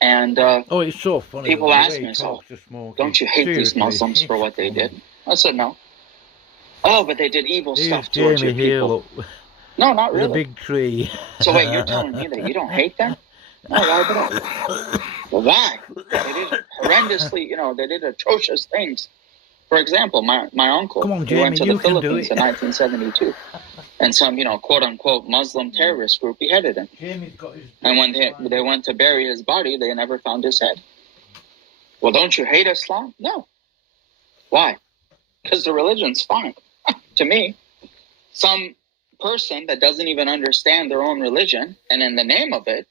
and it's so funny. people though, the ask way he me, so, talks to Smokey. don't you hate these Seriously, Muslims for it's what they funny. did? I said, no. Oh, but they did evil Here's stuff towards Jamie your here, people. look. No, not With a really. big tree. So wait, you're telling me that you don't hate them? No, why would I? Well, why? They did horrendously, they did atrocious things. For example, my uncle, Come on, he went to Jamie, the you can do Philippines it. in 1972. And some, quote-unquote Muslim terrorist group beheaded him. Jamie's got his And when they went to bury his body, they never found his head. Well, don't you hate Islam? No. Why? Because the religion's fine. To me, some person that doesn't even understand their own religion, and in the name of it,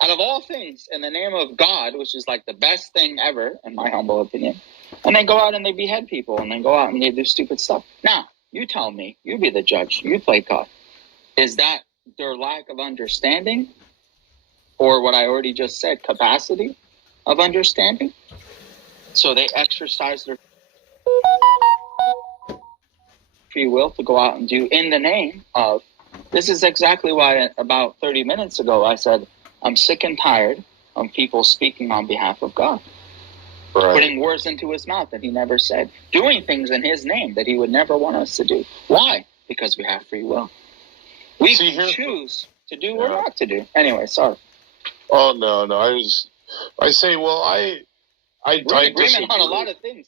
out of all things, in the name of God, which is like the best thing ever, in my humble opinion, and they go out and they behead people, and they go out and they do stupid stuff. Now, you tell me, you be the judge, you play God. Is that their lack of understanding, or what I already just said, capacity of understanding? So they exercise their free will to go out and do in the name of. This is exactly why about 30 minutes ago I said I'm sick and tired of people speaking on behalf of God, putting words into his mouth that he never said, doing things in his name that he would never want us to do. Why? Because we have free will. We can choose to do or not to do. Anyway, sorry. Oh no, I say, well, I We're in agreement on a lot of things.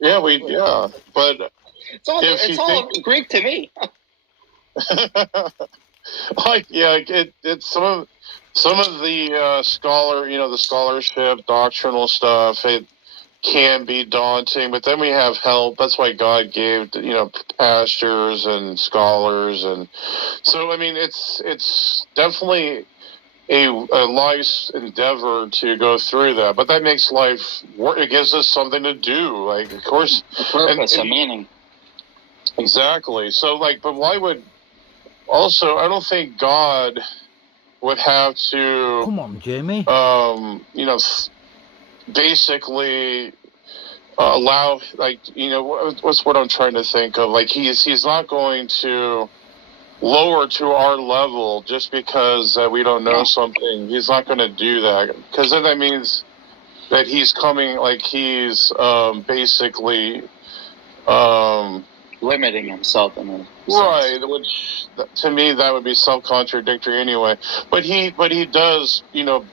But it's all Greek to me. It's some of the the scholarship, doctrinal stuff. can be daunting, but then we have help. That's why God gave, pastors and scholars, and so I mean, it's definitely a life's endeavor to go through that. But that makes life work. It gives us something to do. Like, of course, A purpose, a meaning. Exactly. So, but why would also? I don't think God would have to. Come on, Jamie. Basically allow, what's what I'm trying to think of. Like, he's not going to lower to our level just because we don't know something. He's not going to do that, because then that means that he's coming, like he's basically limiting himself in a right, which to me that would be self-contradictory anyway. But he does,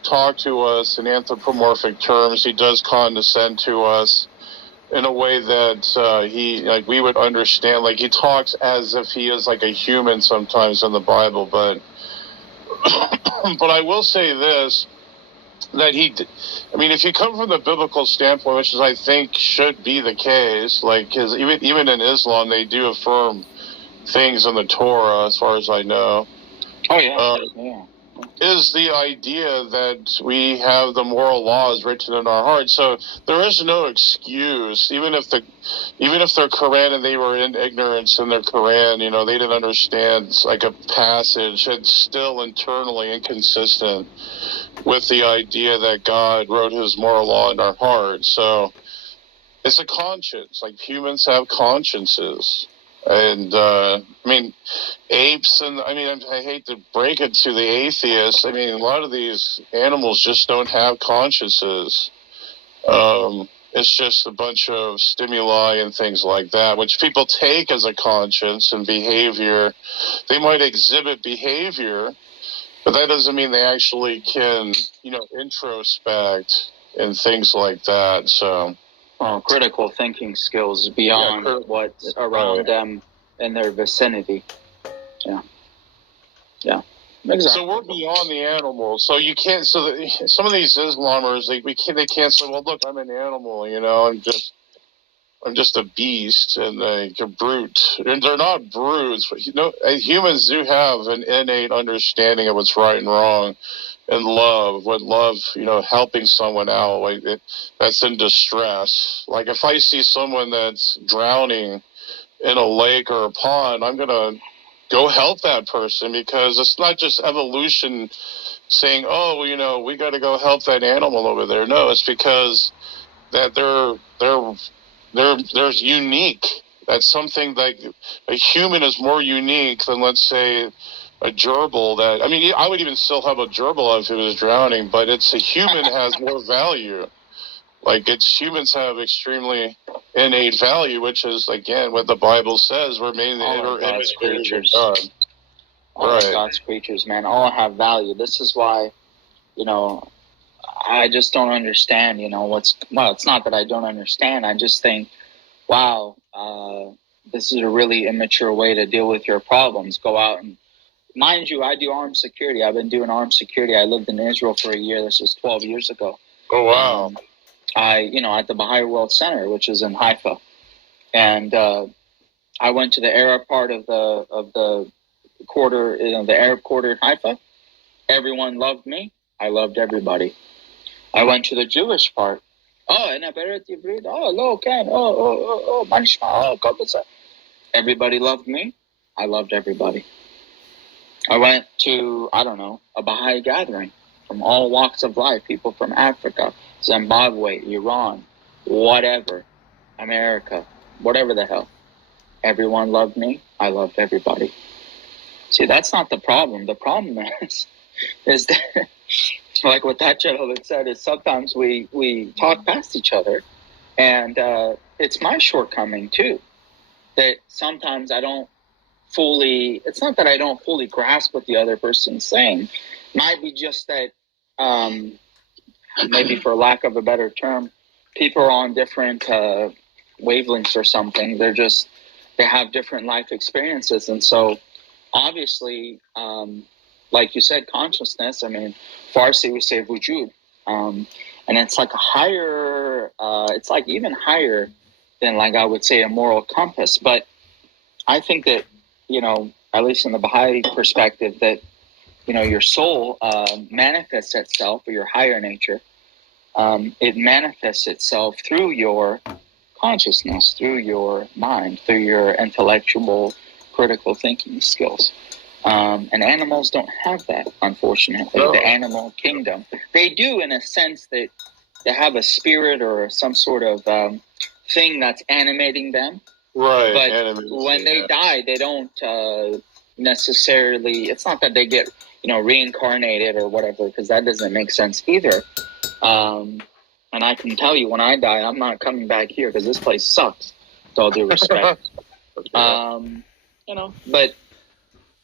talk to us in anthropomorphic terms. He does condescend to us in a way that we would understand. Like, he talks as if he is like a human sometimes in the Bible. But but I will say this, that if you come from the biblical standpoint, which is, I think, should be the case, because even in Islam, they do affirm things in the Torah, as far as I know. Oh, yeah. Is the idea that we have the moral laws written in our hearts. So there is no excuse, even if their Quran, and they were in ignorance in their Quran, they didn't understand like a passage, it's still internally inconsistent with the idea that God wrote his moral law in our hearts. So it's a conscience. Like, humans have consciences. And, apes, and, I hate to break it to the atheists, a lot of these animals just don't have consciences. It's just a bunch of stimuli and things like that, which people take as a conscience and behavior. They might exhibit behavior, but that doesn't mean they actually can, introspect and things like that. So, critical thinking skills beyond what's around them in their vicinity. Yeah. Exactly. So we're beyond the animals. So you can't. So some of these Islamers, they can't say, "Well, look, I'm an animal. I'm just a beast and like a brute." And they're not brutes. Humans do have an innate understanding of what's right and wrong, and love. What love, helping someone out, that's in distress. Like, if I see someone that's drowning in a lake or a pond, I'm gonna go help that person, because it's not just evolution saying, "Oh, we got to go help that animal over there." No, it's because that they're unique. That's something like a human is more unique than, let's say, a gerbil. I would even still have a gerbil if it was drowning, but it's a human has more value. Like, humans have extremely innate value, which is, again, what the Bible says. We're made in the image of God. All of God's creatures, man, all have value. This is why, I just don't understand, it's not that I don't understand. I just think, wow, this is a really immature way to deal with your problems. Go out and, mind you, I do armed security. I've been doing armed security. I lived in Israel for a year. This was 12 years ago. Oh, wow. At the Baha'i World Center, which is in Haifa. And I went to the Arab part of the quarter, the Arab quarter in Haifa. Everyone loved me. I loved everybody. I went to the Jewish part. Everybody loved me. I loved everybody. I went to, a Baha'i gathering from all walks of life, people from Africa, Zimbabwe, Iran, whatever, America, whatever the hell. Everyone loved me. I loved everybody. See, that's not the problem. The problem is that, like what that gentleman said, is sometimes we talk past each other, and it's my shortcoming too, that sometimes it's not that I don't fully grasp what the other person's saying. Might be just that, maybe for lack of a better term, people are on different wavelengths or something. They have different life experiences. And so obviously, like you said, consciousness, Farsi we say wujud. And it's like a higher higher. It's like even higher than, like, I would say, a moral compass. But I think that, at least in the Baha'i perspective, that, your soul manifests itself, or your higher nature. It manifests itself through your consciousness, through your mind, through your intellectual, critical thinking skills. And animals don't have that, unfortunately. The animal kingdom. They do, in a sense, that they have a spirit or some sort of thing that's animating them. Right. But when they die, they don't necessarily, it's not that they get, reincarnated or whatever, because that doesn't make sense either. And I can tell you, when I die, I'm not coming back here because this place sucks, with all due respect. But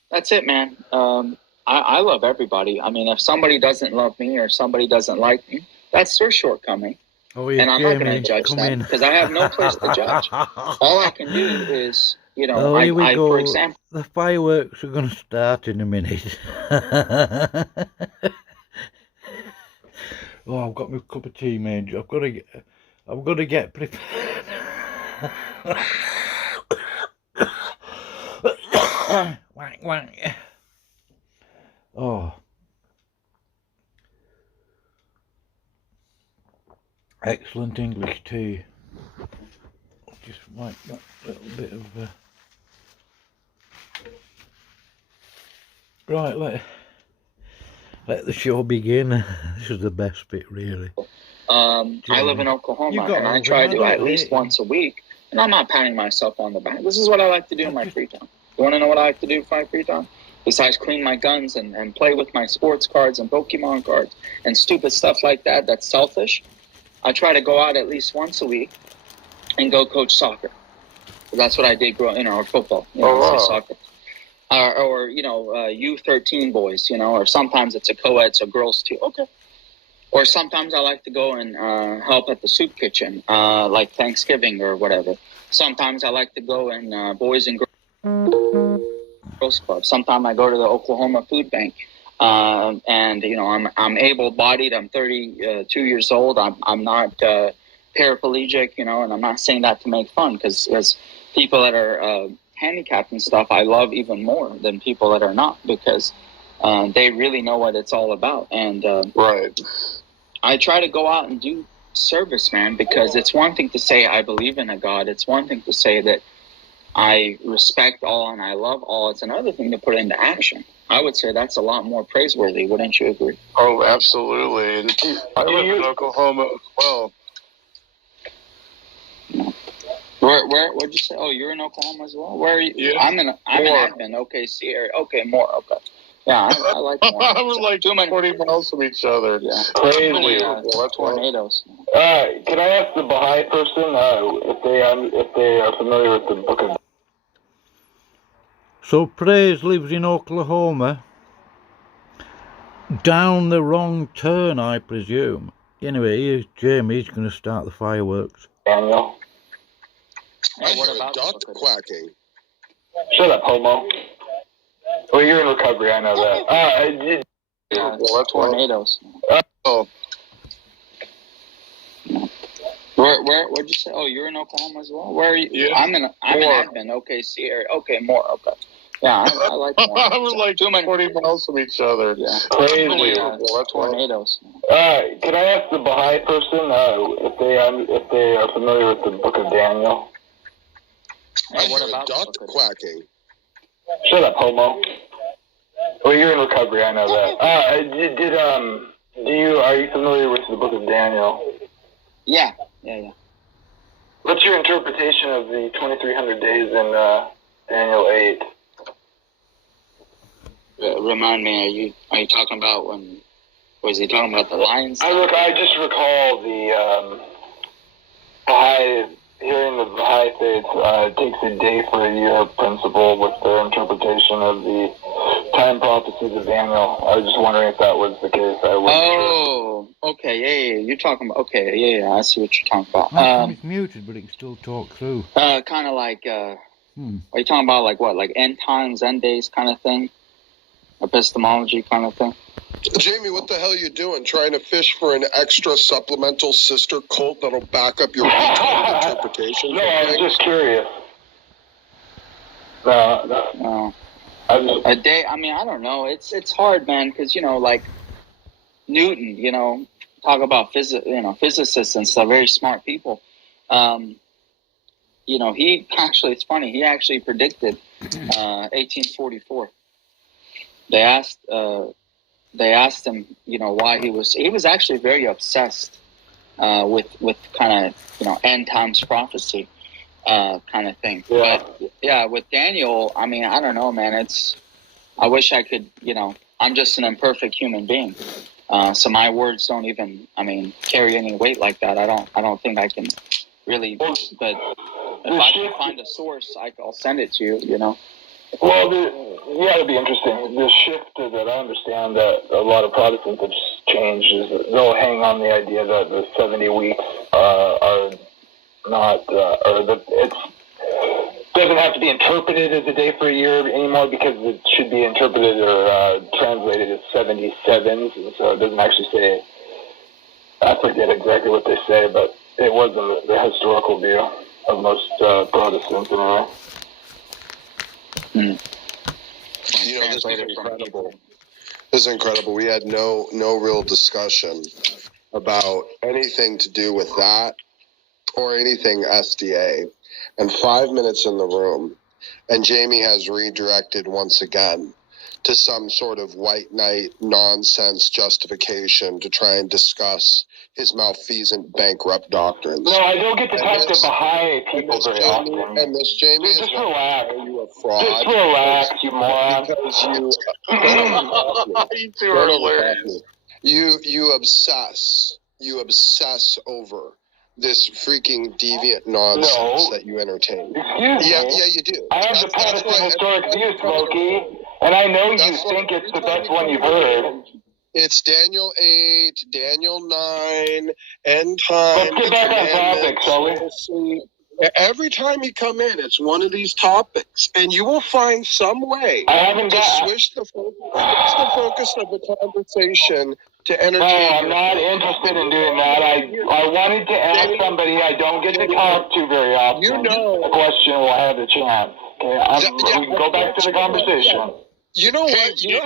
that's it, man. I love everybody. I mean, if somebody doesn't love me or somebody doesn't like me, that's their shortcoming. Oh, and I'm not going to judge them because I have no place to judge. All I can do is, here we go. For example, the fireworks are going to start in a minute. Oh, I've got my cup of tea, mate. I've got to get prepared. Whack, whack. Oh. Excellent English tea. Just like that little bit of... Right, let the show begin. This is the best bit, really. I live in Oklahoma, and I try to at least once a week, and I'm not patting myself on the back. This is what I like to do in my free time. You want to know what I like to do for my free time? Besides clean my guns and play with my sports cards and Pokemon cards and stupid stuff like that, that's selfish. I try to go out at least once a week and go coach soccer. That's what I did or football, soccer. Or U13 boys, or sometimes it's a co-ed, so girls too. Okay. Or sometimes I like to go and help at the soup kitchen, like Thanksgiving or whatever. Sometimes I like to go and Boys and Girls Club. Sometimes I go to the Oklahoma Food Bank. And I'm able-bodied. I'm 32 years old. I'm not paraplegic, and I'm not saying that to make fun, because as people that are handicapped and stuff, I love even more than people that are not, because they really know what it's all about. And right. I try to go out and do service, man, because it's one thing to say I believe in a God. It's one thing to say that I respect all and I love all. It's another thing to put it into action. I would say that's a lot more praiseworthy. Wouldn't you agree? Oh, absolutely. And I live in Oklahoma as well. Where? What'd you say? Oh, you're in Oklahoma as well. Where are you? Yeah. I'm in Admin, OKC area. Okay, more. Okay. Yeah, I like more. We're like 20 miles from each other. Yeah. Crazy. Tornadoes. Can I ask the Baha'i person if they are familiar with the Book of... So Praise lives in Oklahoma. Down the wrong turn, I presume. Anyway, here's Jamie. He's going to start the fireworks. Daniel? I hear a duck quacking. Shut up, homo. Well, you're in recovery, I know that. Tornadoes. Oh. Where'd you say? Oh, you're in Oklahoma as well. Where are you? Yeah. I'm in Admin, OKC area. Okay, more. Okay. Yeah, I like more. We're like 20 miles from each other. Yeah. Crazy. Tornadoes. Can I ask the Baha'i person if they are familiar with the Book of Daniel? I hear a duck quacking. Shut up, homo. Well, you're in recovery, I know that. Are you familiar with the Book of Daniel? Yeah. What's your interpretation of the 2,300 days in Daniel 8? Remind me, are you talking about was he talking about the lions? I just recall the Baha'i, hearing the Baha'i faith takes a day for a year principle with their interpretation of the time prophecies of Daniel. I was just wondering if that was the case. Okay, yeah. You're talking about, yeah, I see what you're talking about. He's muted, but he can still talk through. Kind of like, are you talking about like what, like end times, end days kind of thing? Epistemology kind of thing? Jamie, what the hell are you doing? Trying to fish for an extra supplemental sister cult that'll back up your retarded interpretation? No, I was just curious. No. A day. I mean, I don't know. It's hard, man, because like Newton. Talk about physicists and stuff. Very smart people. He actually. It's funny. He actually predicted 1844. They asked him, why he was actually very obsessed with kind of end times prophecy kind of thing. Yeah. But yeah, with Daniel, I mean, I don't know, man. I wish I could, I'm just an imperfect human being, so my words don't even, carry any weight like that. I don't think I can really. But if I can find a source, I'll send it to you. Well, it'd be interesting. The shift that I understand that a lot of Protestants have changed is that they'll hang on the idea that the 70 weeks are not, it doesn't have to be interpreted as a day for a year anymore because it should be interpreted or translated as 77s, and so it doesn't actually say. I forget exactly what they say, but it wasn't the historical view of most Protestants anyway. This is incredible. This is incredible. We had no real discussion about anything to do with that or anything SDA. And 5 minutes in the room, and Jamie has redirected once again to some sort of white knight nonsense justification to try and discuss his malfeasant bankrupt doctrines. No, I don't get to talk to Baha'i people very often. And this Jamie just relax. You a fraud. Just relax, you moron. Because you you two are hilarious. You obsess over this freaking deviant nonsense that you entertain. Excuse me. Yeah, you do. I have the Protestant historic view, Smokey, and I know you think it's the best one you've heard. It's Daniel 8, Daniel 9, end time. Let's get back on topic, shall we? Every time you come in, it's one of these topics, and you will find some way to switch the focus of the conversation to entertain. No, I'm not interested in doing that. I wanted to ask somebody I don't get to talk to very often. A question will have a chance. Okay, we can go back to the conversation. You know what? You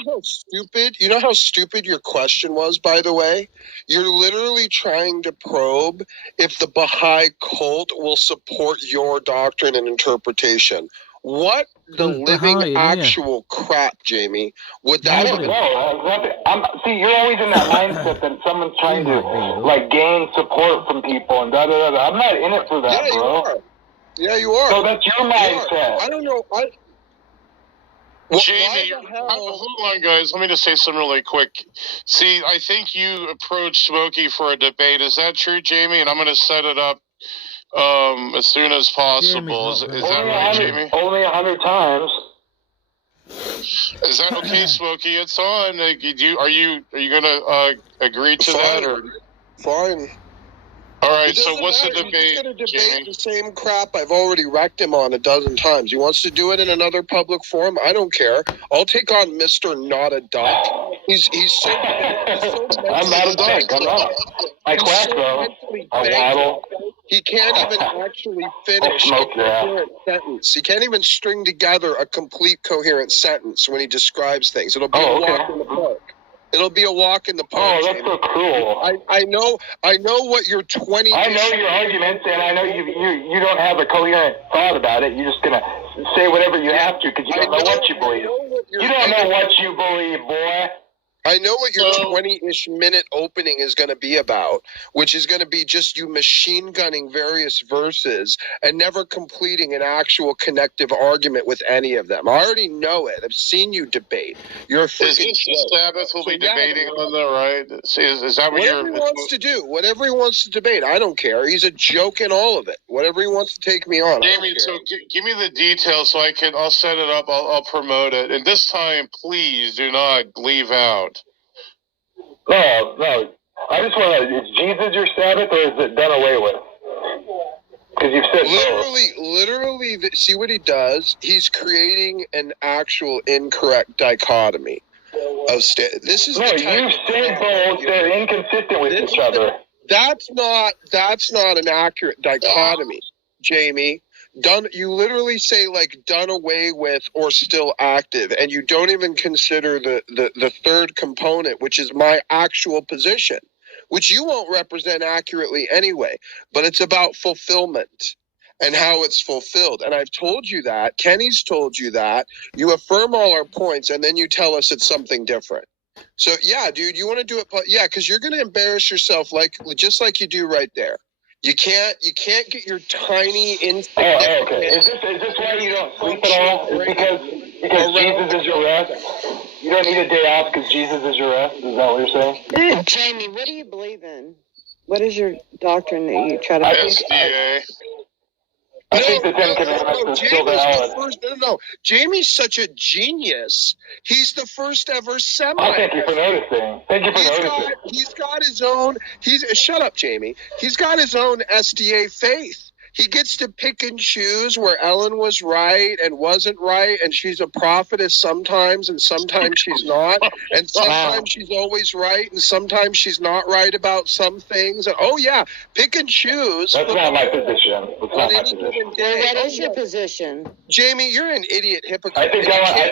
know how stupid your question was, by the way? You're literally trying to probe if the Baha'i cult will support your doctrine and interpretation. What the living actual crap, Jamie, would that be? See, you're always in that mindset that someone's trying to gain support from people and da-da-da-da. I'm not in it for that, bro. Yeah, you are. So that's your mindset. I don't know. Jamie, hold on, guys. Let me just say something really quick. See, I think you approached Smokey for a debate. Is that true, Jamie? And I'm going to set it up as soon as possible. Is that right, Jamie? Only 100 times. Is that okay, Smokey? It's on. Are you going to agree to that? Or fine. All right, so what's the debate? He's going to debate the same crap I've already wrecked him on a dozen times. He wants to do it in another public forum. I don't care. I'll take on Mr. Not a Duck. He's so I'm not a duck. I'm not. I quack, though. I waddle. He can't even actually finish a coherent sentence. He can't even string together a complete coherent sentence when he describes things. It'll be a walk in the park. It'll be a walk in the park. Oh, that's so cool. I know what your 20. I know your arguments, and I know you don't have a coherent thought about it. You're just gonna say whatever you have to because you don't know what you believe. You don't know what you believe, boy. I know what your 20-ish minute opening is going to be about, which is going to be just you machine gunning various verses and never completing an actual connective argument with any of them. I already know it. I've seen you debate. You're a freaking Is this the Sabbath we'll be debating on, though, right? Is that what whatever he wants to do. Whatever he wants to debate. I don't care. He's a joke in all of it. Whatever he wants to take me on. Jamie, so give me the details so I'll set it up. I'll promote it. And this time, please do not leave out. No. I just want to. Is Jesus your Sabbath, or is it done away with? Because you've said literally. See what he does? He's creating an actual incorrect dichotomy. This is No, the you type said both. They're inconsistent with each other. That's not an accurate dichotomy, Jamie. You literally say like done away with or still active, and you don't even consider the third component, which is my actual position, which you won't represent accurately anyway, but it's about fulfillment and how it's fulfilled. And I've told you that. Kenny's told you that. You affirm all our points, and then you tell us it's something different. So yeah, dude, you want to do it? Yeah, because you're going to embarrass yourself, just like you do right there. You can't get your tiny insignificant. Oh, okay. Is this why you don't sleep at all? Is because Jesus is your rest? You don't need a day off because Jesus is your rest? Is that what you're saying? Jamie, what do you believe in? What is your doctrine that you try to? SDA. I think the Ten Commandments is still valid. No. Jamie's such a genius. He's the first ever Semite. Oh, thank you for noticing. He's got his own. Shut up, Jamie. He's got his own SDA faith. He gets to pick and choose where Ellen was right and wasn't right, and she's a prophetess sometimes, and sometimes she's not, and sometimes she's always right, and sometimes she's not right about some things. And, oh yeah, pick and choose. That's not my position. What is your position? Jamie, you're an idiot hypocrite. I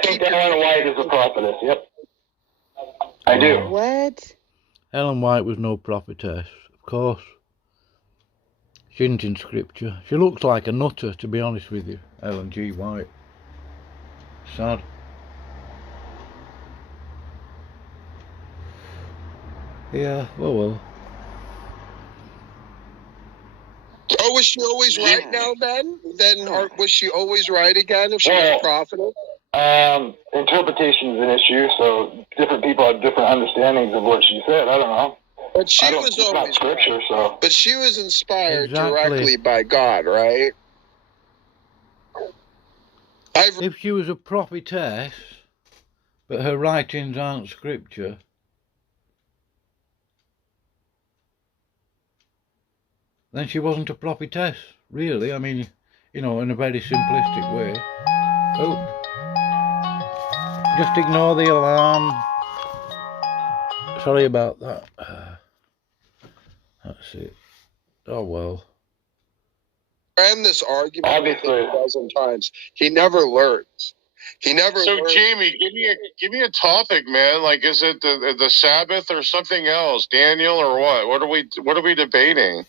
think Ellen White is a prophetess. Yep, I do. What? Ellen White was no prophetess, of course. She isn't in scripture. She looks like a nutter, to be honest with you, Ellen G. White. Sad. Yeah, well. Oh, was she always right now then? Was she always right again if she was a prophetess? Interpretation is an issue, so different people have different understandings of what she said. I don't know. But she was always scripture, right. so. But she was inspired directly by God, right? If she was a prophetess, but her writings aren't scripture, then she wasn't a prophetess, really. I mean, in a very simplistic way. Oh. Just ignore the alarm. Sorry about that. That's it. Oh well. Ran this argument a dozen times. He never learns. So Jamie, give me a topic, man. Like, is it the Sabbath or something else? Daniel or what? What are we debating?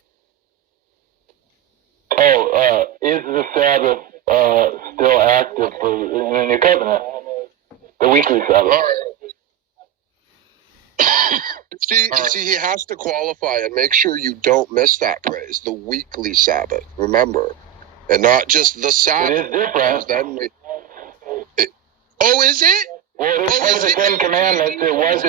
Oh, is the Sabbath still active in the New Covenant? The weekly Sabbath. All right. See, he has to qualify and make sure you don't miss that praise. The weekly Sabbath, remember, and not just the Sabbath. It is different. Is it? Well, it's part of the Ten Commandments. It was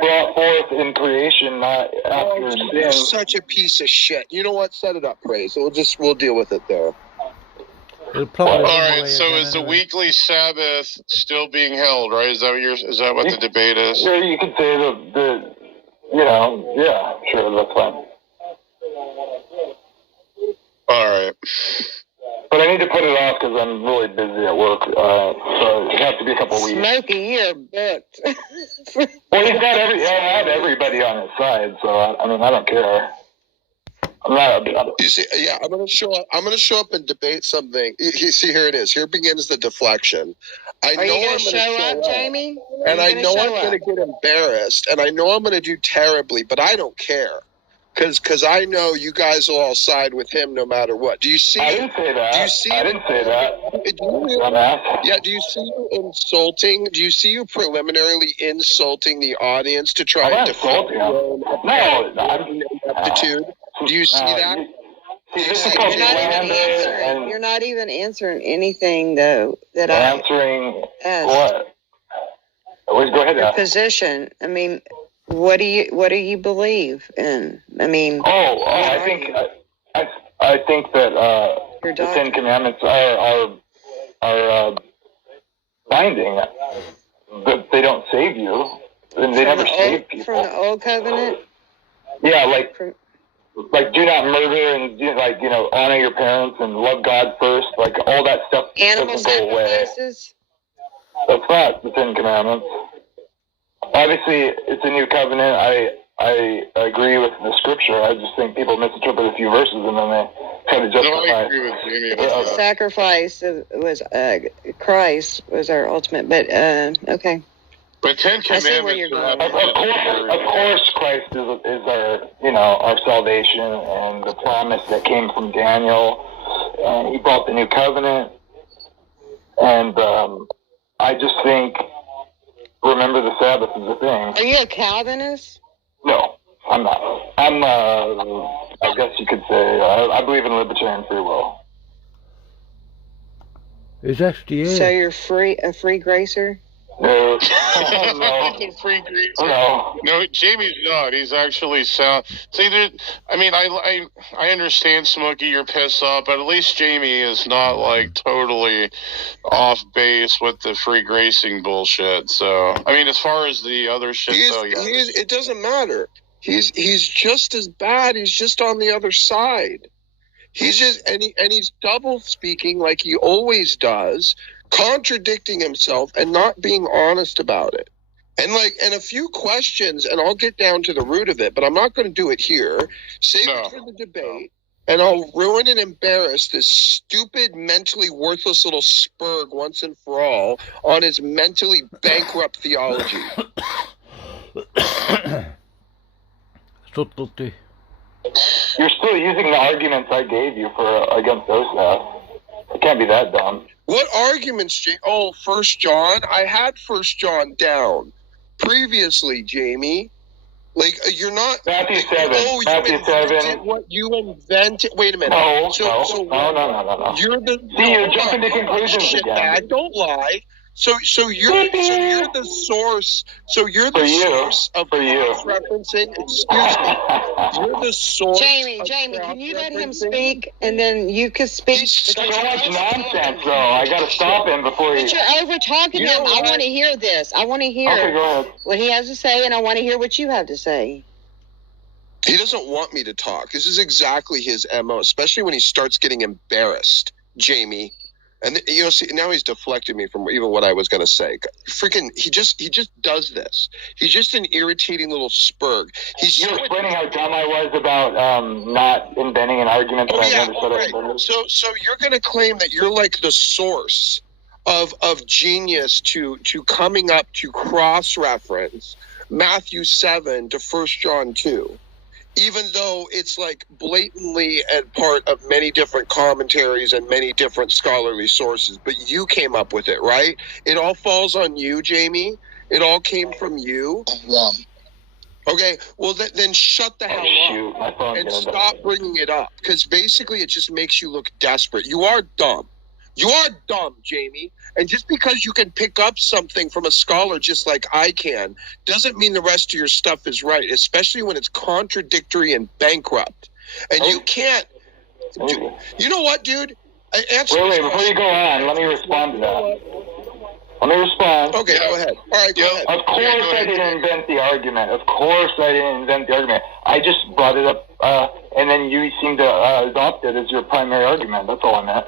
brought forth in creation, not after sin. You're such a piece of shit. You know what? Set it up, praise. We'll deal with it there. All right. So is the weekly Sabbath still being held? Right? Is that what the debate is? Yeah, you could say yeah, sure, that's fine. All right. But I need to put it off because I'm really busy at work. So it has to be a couple weeks. Smokey, you're booked. Well, he's got everybody on his side, so I don't care. You see, yeah, I'm gonna show up and debate something. You see, here it is. Here begins the deflection. Are you going to show up, Jamie? And I know I'm going to get embarrassed, and I know I'm going to do terribly, but I don't care. Because I know you guys will all side with him no matter what. Do you see? I didn't say that. I didn't say that. Yeah, do you see you insulting? Do you see you preliminarily insulting the audience to try and defend your own aptitude? Do you see that? You're not even answering anything though that answering what? Go ahead. Your position. I mean, what do you believe in? I mean. I think that the Ten Commandments are binding, but they don't save you, and they never save people. From the Old Covenant. Yeah, like do not murder and honor your parents and love God first, like all that stuff Animal doesn't go away. Sacrifices? That's not the Ten Commandments. obviously it's a new covenant. I agree with the scripture. I just think people misinterpret a few verses and then they try to justify. No, I agree with Jamie. The sacrifice was Christ was our ultimate, but okay. But Ten I see where you're Commandments. going. Of course, Christ is our salvation and the promise that came from Daniel. He brought the new covenant, and I just think remember the Sabbath is a thing. Are you a Calvinist? No, I'm not. I'm I guess you could say I believe in libertarian free will. Is SDA? So you're a free gracer? No. No, Jamie's not. He's actually sound. See, I mean, I understand, Smokey, you're pissed off, but at least Jamie is not like totally off base with the free gracing bullshit. So, I mean, as far as the other shit, it doesn't matter. He's just as bad. He's just on the other side. He's double speaking like he always does, contradicting himself and not being honest about it. And a few questions, and I'll get down to the root of it, but I'm not going to do it here. Save it for the debate, and I'll ruin and embarrass this stupid, mentally worthless little spurg once and for all on his mentally bankrupt theology. Subtlety. You're still using the arguments I gave you against Osaf. It can't be that dumb. What arguments, Jamie? Oh, 1 John? I had 1 John down previously, Jamie. Like, you're not... Matthew 7. Oh, Matthew 7. What you invented... Wait a minute. No. You're the... You're jumping to conclusions again. Dad, don't lie. So you're the source. So you're the source of cross-referencing. Excuse me. You're the source. Jamie, can you let him speak, and then you can speak? So much nonsense, though. I got to stop him before he. But you're over talking him. I want to hear this. I want to hear what he has to say, and I want to hear what you have to say. He doesn't want me to talk. This is exactly his MO, especially when he starts getting embarrassed, Jamie. And see, now he's deflected me from even what I was going to say. Freaking, he just does this. He's just an irritating little spurg. You're explaining how dumb I was about not inventing an argument. So you're going to claim that you're like the source of genius to coming up to cross-reference Matthew 7 to 1 John 2. Even though it's like blatantly a part of many different commentaries and many different scholarly sources, but you came up with it, right? It all falls on you, Jamie. It all came from you. Yeah. Okay, well then shut the hell up and stop bringing it up, because basically it just makes you look desperate. You are dumb. You are dumb, Jamie. And just because you can pick up something from a scholar just like I can, doesn't mean the rest of your stuff is right, especially when it's contradictory and bankrupt. And you can't... You know what, dude? Wait, before you go on, let me respond to that. Let me respond. Okay, go ahead. All right, go ahead. Of course I didn't invent the argument. I just brought it up, and then you seem to adopt it as your primary argument. That's all I meant.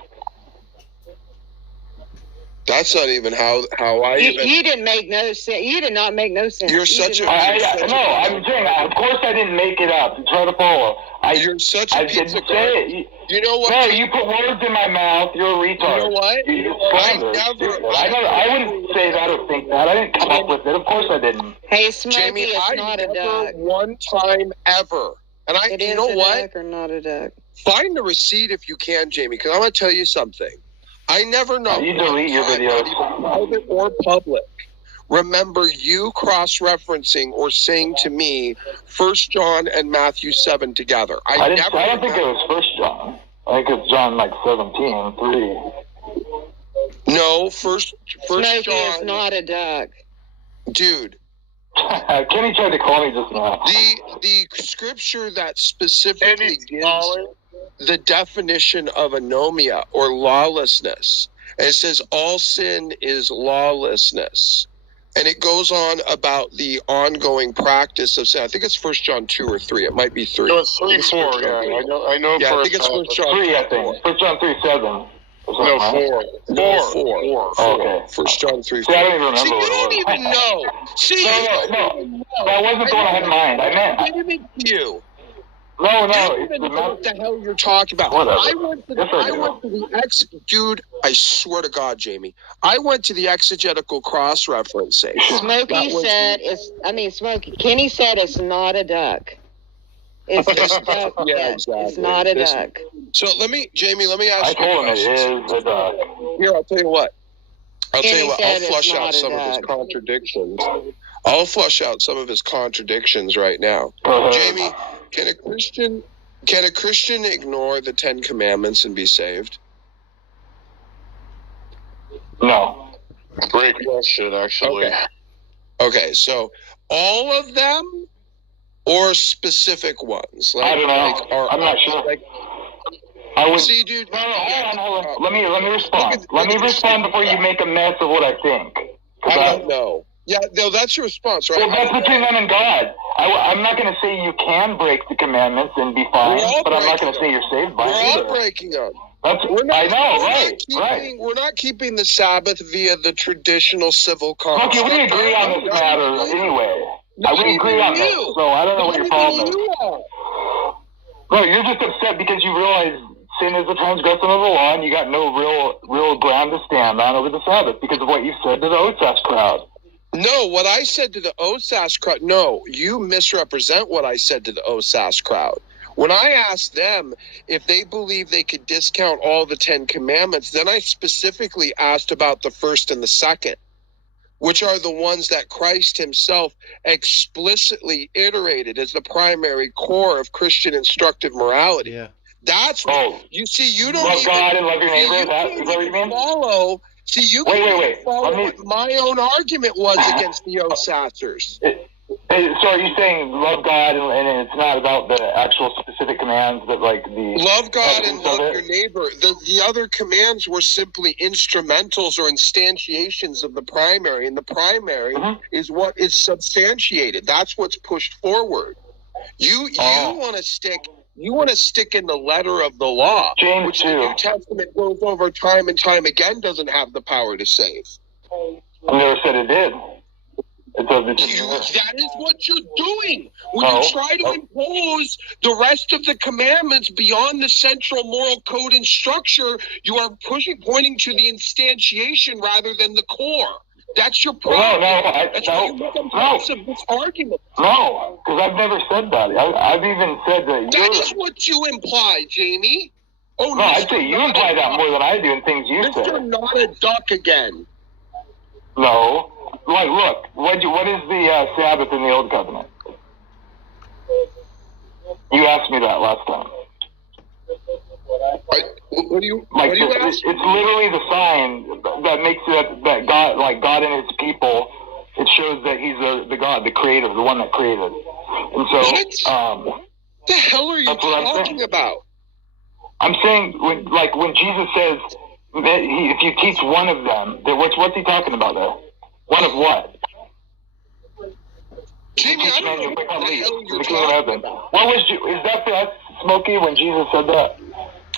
That's not even how I even... You didn't make no sense. You did not make no sense. You're such a... I'm saying, of course I didn't make it up. Try to follow. You're such a piece of... You know what? No, you put words in my mouth. You're a retard. You know what? I wouldn't say that or think that. I didn't come up with it. Of course I didn't. Hey, Smokey, Jamie, it's not a duck. One time ever. And you know what? Duck or not a duck. Find the receipt if you can, Jamie, because I'm going to tell you something. I never know. You delete your videos. Private or public. Remember you cross-referencing or saying to me 1 John and Matthew 7 together. I don't think it was 1 John. I think it's John 17:3. No, first Smokey John is not a duck. Dude. Kenny tried to call me just now. The scripture that specifically gives the definition of anomia or lawlessness. And it says all sin is lawlessness. And it goes on about the ongoing practice of sin. I think it's 1 John 2 or 3. It might be 3. No, it's 3, 4. Yeah, I know. Yeah, I think it's 1 John 3. I think 1 John 3:7 or No, right? four. Four. Okay. 1 John 3. See, I don't even remember See, you what don't it was. even know. See, No, you don't no, even know. that wasn't the one I had in mind. I meant. I gave it to you. No, You no. don't It's even the know what the hell you're talking about. Whatever. I went to Yes, I do. the dude, I swear to God, Jamie, I went to the exegetical cross-referencing. Smokey said Smokey, Kenny said it's not a duck. It's a duck. Yeah, Yes, exactly. it's not a duck. So Jamie, let me ask I you told a him it question. is a duck. Here, I'll tell you what. I'll Kenny said it's flush not out a some of his duck. contradictions. I'll flush out some of his contradictions right now. Jamie, can a Christian ignore the 10 Commandments and be saved? No. Great question, actually. Okay, so all of them or specific ones? I don't know. I'm not sure. I would See, dude. No, hold on. Let me respond. Let me respond before you make a mess of what I think. I don't know. Yeah, no, that's your response, right? Well, that's between them and God. I'm not going to say you can break the commandments and be fine, but I'm not going to say you're saved by it We're either. all breaking them. We're not keeping the Sabbath via the traditional civil construct. Okay, we agree on this matter anyway. We agree on this, so I don't know what your problem is. No, you're just upset because you realize sin is a transgression of the law, and you got no real ground to stand on over the Sabbath because of what you said to the OSAS crowd. No, what I said to the OSAS crowd, no, you misrepresent what I said to the OSAS crowd. When I asked them if they believe they could discount all the 10 Commandments, then I specifically asked about the first and the second, which are the ones that Christ himself explicitly iterated as the primary core of Christian instructive morality. Yeah. That's what you see. You don't love God and love your neighbor. Is that what you mean? Follow. See, you can't follow what my own argument was against the OSASers. So are you saying love God and it's not about the actual specific commands that like the love God and love your neighbor? The other commands were simply instrumentals or instantiations of the primary, and the primary is what is substantiated. That's what's pushed forward. You want to stick in the letter of the law, which the New Testament goes over time and time again doesn't have the power to save. I never said it did. That is what you're doing. When you try to impose the rest of the commandments beyond the central moral code and structure, you are pointing to the instantiation rather than the core. That's your problem. That's why you make a mess of this argument. No, because I've never said that. I've even said that. That is what you imply, Jamie. Oh, no, I'd say you imply that more than I do in things you say. Mr. Not a Duck again. No. Like, look, what is the Sabbath in the Old Covenant? You asked me that last time. What do you ask? It's literally the sign that makes it that God, like God and His people, it shows that He's the God, the Creator, the one that created. And so, what the hell are you talking about? I'm saying when Jesus says that if you teach one of them, what's He talking about there? One of what? Jamie, I don't know what the hell you're talking about. Is that for us, Smokey, when Jesus said that?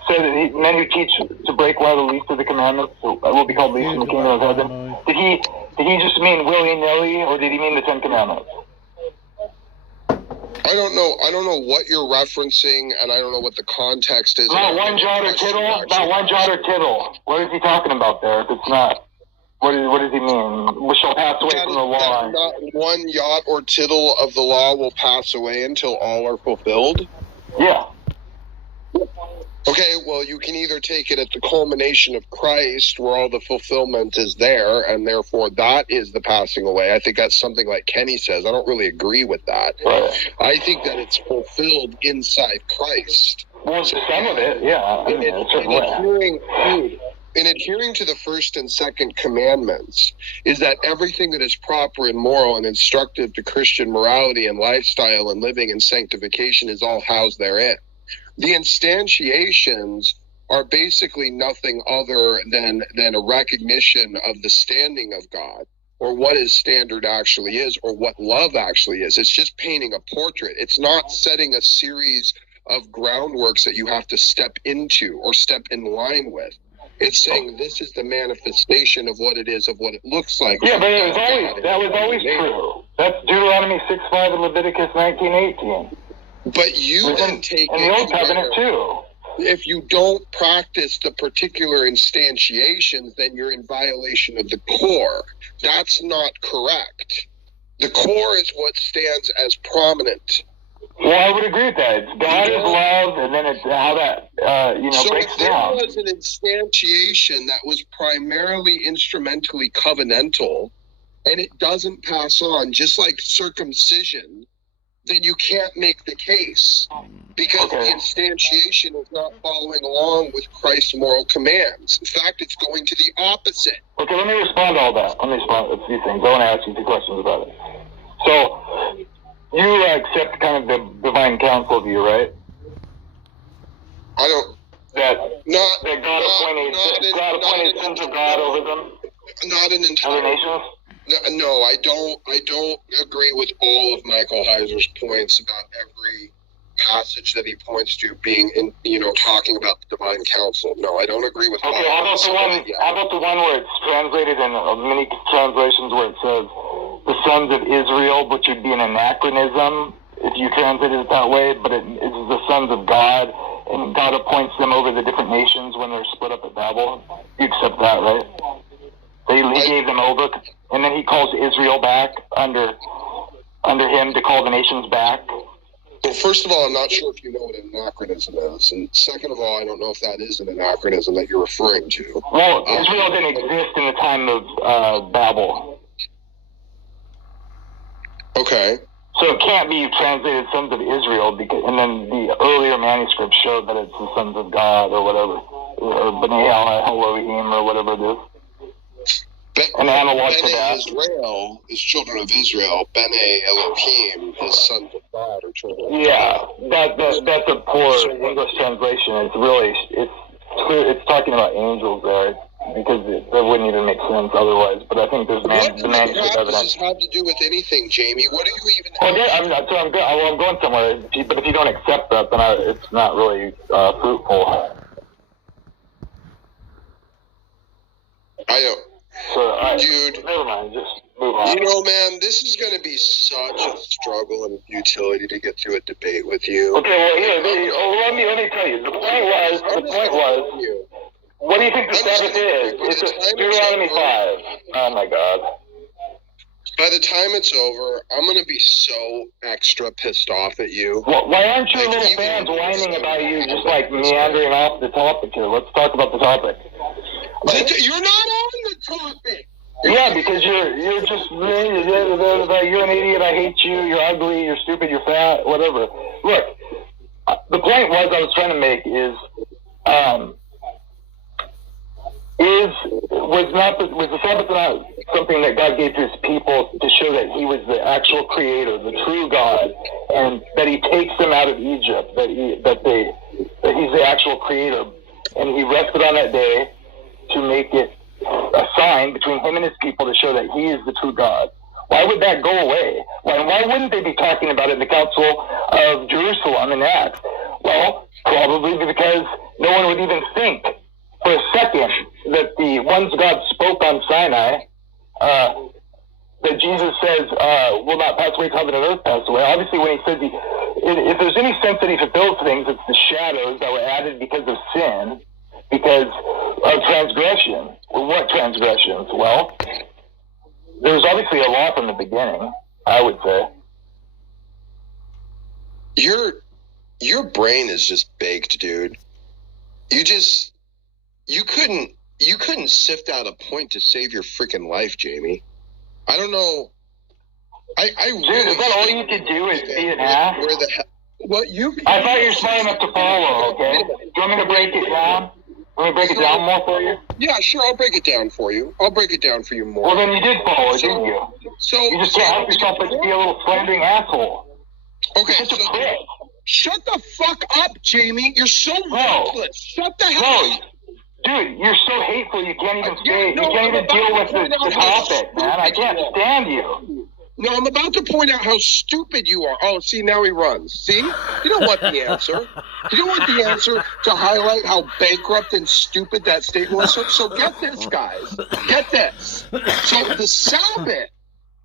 Said that men who teach to break one of the least of the commandments will be called least in the kingdom of heaven. Did he just mean willy-nilly, or did he mean the 10 Commandments? I don't know what you're referencing, and I don't know what the context is. Not one jot or tittle. Not one jot or tittle. What is he talking about there? If it's not, what does he mean? We shall pass away from the law. Not one jot or tittle of the law will pass away until all are fulfilled. Yeah. Okay, well, you can either take it at the culmination of Christ, where all the fulfillment is there, and therefore that is the passing away. I think that's something like Kenny says. I don't really agree with that. Right. I think that it's fulfilled inside Christ. Well, some of it, yeah. In adhering to the first and second commandments is that everything that is proper and moral and instructive to Christian morality and lifestyle and living and sanctification is all housed therein. The instantiations are basically nothing other than a recognition of the standing of God, or what his standard actually is, or what love actually is. It's just painting a portrait. It's not setting a series of groundworks that you have to step into or step in line with. It's saying this is the manifestation of what it is, of what it looks like. Yeah, but that was always true. That's Deuteronomy 6:5 and Leviticus 19:18. But you then take and the Old Covenant too. If you don't practice the particular instantiations, then you're in violation of the core. That's not correct. The core is what stands as prominent. Well, I would agree with that. It's God is love, and then it's how that breaks down. So if there was an instantiation that was primarily instrumentally covenantal, and it doesn't pass on, just like circumcision, then you can't make the case, because the instantiation is not following along with Christ's moral commands. In fact, it's going to the opposite. Okay, let me respond to all that. Let me respond to a few things. I want to ask you 2 questions about it. So, you accept kind of the divine counsel view, right? I don't. That God appointed sons of God over them? Not an entire... Other nations? No, I don't agree with all of Michael Heiser's points about every passage that he points to being talking about the divine counsel. No, I don't agree with all. Okay, how about the one where it's translated in many translations where it says the sons of Israel, which would be an anachronism if you translated it that way, but it is the sons of God, and God appoints them over the different nations when they're split up at Babel. You accept that, right? He gave them over, and then he calls Israel back under him to call the nations back. Well, first of all, I'm not sure if you know what an anachronism is, and second of all, I don't know if that is an anachronism that you're referring to. Well, Israel didn't exist in the time of Babel. Okay. So it can't be translated sons of Israel, and then the earlier manuscripts show that it's the sons of God or whatever, or B'nai Elohim or whatever it is. An analog to that. Israel is children of Israel. B'nai Elohim is sons of God or children of God. Yeah, that's a poor English translation. It's talking about angels there, because that wouldn't even make sense otherwise. But I think there's the manuscript evidence. What does this have to do with anything, Jamie? What do you even? I'm going somewhere. But if you don't accept that, then it's not really fruitful. I don't. So, dude, never mind. Just move on. Man, this is going to be such a struggle and futility to get through a debate with you. Okay, well, let me tell you. The point was, what do you think the Sabbath is? It's Deuteronomy 5. Oh my God. By the time it's over, I'm going to be so extra pissed off at you. Well, why aren't your little fans whining about you just like meandering off the topic here? Let's talk about the topic. You're not on the topic. Yeah, because you're just you're an idiot. I hate you. You're ugly. You're stupid. You're fat. Whatever. Look, the point I was trying to make is was the Sabbath not something that God gave to His people to show that He was the actual Creator, the true God, and that He takes them out of Egypt, that He's the actual Creator, and He rested on that day to make it a sign between Him and His people to show that He is the true God. Why would that go away? Why wouldn't they be talking about it in the Council of Jerusalem in Acts? Well, probably because no one would even think for a second that the ones God spoke on Sinai, that Jesus says will not pass away till heaven and earth pass away. Obviously, when He says if there's any sense that He fulfills things, it's the shadows that were added because of sin, because of transgression. Well, what transgressions? Well, there was obviously a law from the beginning, I would say. Your brain is just baked, dude. You couldn't sift out a point to save your freaking life, Jamie. I don't know. I really is that all you could do is be an ass? I thought you were smart enough to follow, okay? Do you want me to break it down? Want me to break it down more for you? Yeah, sure, I'll break it down for you. I'll break it down for you more. Well, then you did follow it, didn't you? You just can't help yourself but to be a little slandering asshole. Okay, shut the fuck up, Jamie. You're so ruthless. Shut the hell up. Dude, you're so hateful you can't even deal with the topic, man. I can't stand you. No, I'm about to point out how stupid you are. Oh, see, now he runs. See? You don't want the answer. You don't want the answer to highlight how bankrupt and stupid that statement was. So get this, guys. Get this. So the Sabbath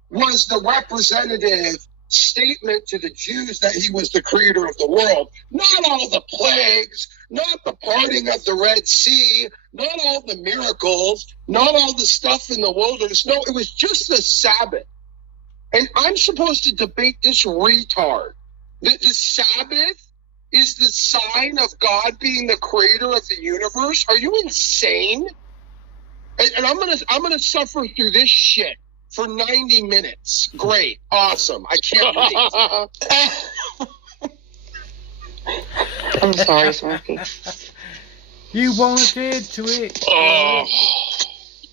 was the representative statement to the Jews that he was the creator of the world. Not all the plagues, not the parting of the Red Sea, not all the miracles, not all the stuff in the wilderness. No, it was just the Sabbath. And I'm supposed to debate this retard. The Sabbath is the sign of God being the creator of the universe? Are you insane? And I'm gonna suffer through this shit for 90 minutes. Great. Awesome. I can't wait. I'm sorry, Smokey. You volunteered to it. Oh,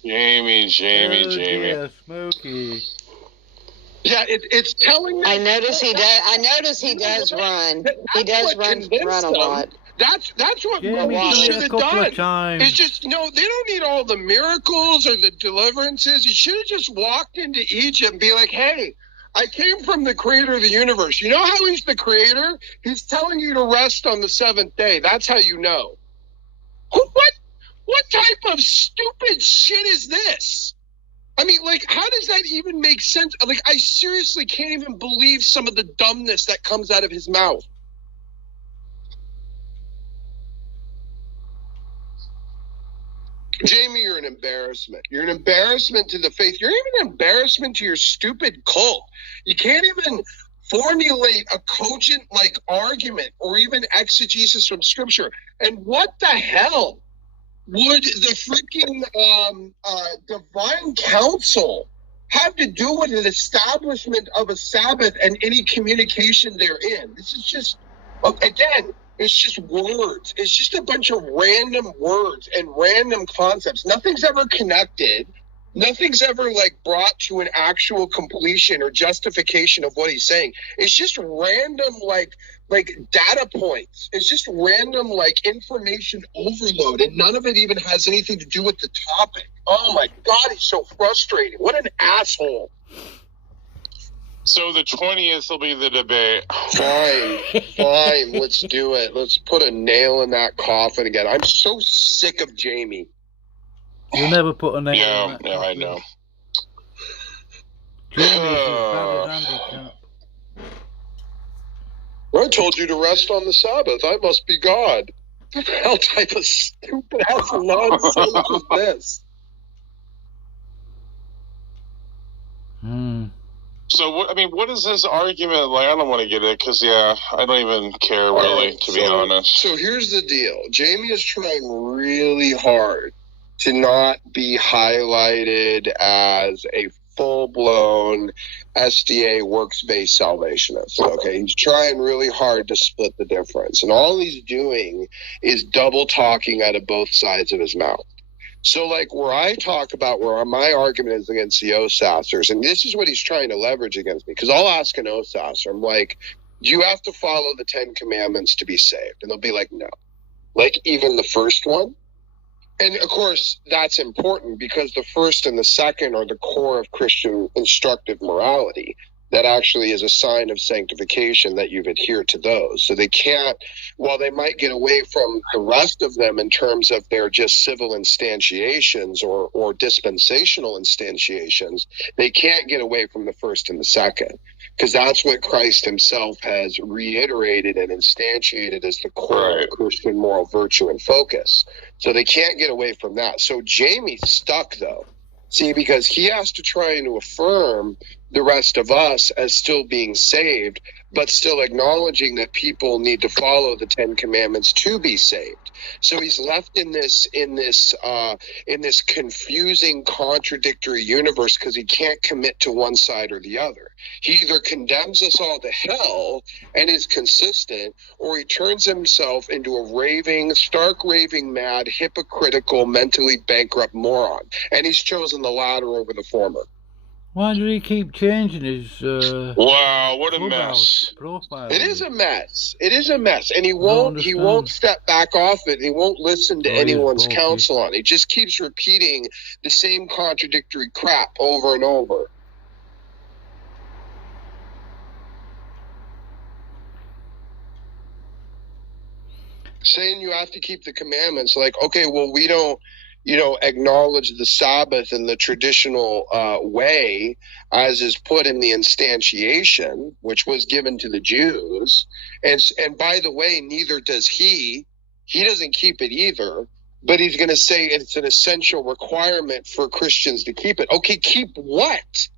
Jamie. Dear, Smokey. Yeah, it's telling me. I notice he does run. He does run a lot. That's what Jamie should have done. It's just, they don't need all the miracles or the deliverances. He should have just walked into Egypt and be like, hey, I came from the creator of the universe. You know how he's the creator? He's telling you to rest on the seventh day. That's how you know. What type of stupid shit is this? I mean, how does that even make sense? I seriously can't even believe some of the dumbness that comes out of his mouth. Jamie, you're an embarrassment. You're an embarrassment to the faith. You're even an embarrassment to your stupid cult. You can't even formulate a cogent, argument or even exegesis from Scripture. And what the hell would the freaking divine council have to do with an establishment of a Sabbath and any communication therein? This is just, again, it's just words. It's just a bunch of random words and random concepts. Nothing's ever connected. Nothing's ever brought to an actual completion or justification of what he's saying. It's just random data points. It's just random information overload, and none of it even has anything to do with the topic. Oh my God, he's so frustrating. What an asshole. So the 20th will be the debate. Fine. Let's do it. Let's put a nail in that coffin again. I'm so sick of Jamie. You'll never put a nail in that coffin. I know. Jamie's as bad as handicap. I told you to rest on the Sabbath. I must be God. What the hell type of stupid ass nonsense is this? So, what is his argument? I don't want to get it because, I don't even care really, to be honest. So here's the deal. Jamie is trying really hard to not be highlighted as a full-blown SDA works-based salvationist. Okay, he's trying really hard to split the difference. And all he's doing is double talking out of both sides of his mouth. So, where I talk about where my argument is against the Osassers, and this is what he's trying to leverage against me, because I'll ask an Osasser, I'm like, do you have to follow the 10 Commandments to be saved? And they'll be like, no. Even the first one? And, of course, that's important because the first and the second are the core of Christian instructive morality. That actually is a sign of sanctification that you've adhered to those. So they can't, while they might get away from the rest of them in terms of their just civil instantiations or dispensational instantiations, they can't get away from the first and the second. Because that's what Christ himself has reiterated and instantiated as the core of Christian moral virtue and focus. So they can't get away from that. So Jamie's stuck, though. See, because he has to try and affirm the rest of us as still being saved, but still acknowledging that people need to follow the 10 Commandments to be saved. So he's left in this confusing, contradictory universe because he can't commit to one side or the other. He either condemns us all to hell and is consistent, or he turns himself into a stark raving mad, hypocritical, mentally bankrupt moron. And he's chosen the latter over the former. Why do he keep changing his wow, what a mess. Profile? It is a mess. And he won't step back off it. He won't listen to anyone's counsel on it. He just keeps repeating the same contradictory crap over and over. saying you have to keep the commandments. Like, okay, well, we don't, acknowledge the Sabbath in the traditional way, as is put in the instantiation, which was given to the Jews. And by the way, neither does he. He doesn't keep it either. But he's going to say it's an essential requirement for Christians to keep it. Okay, keep what?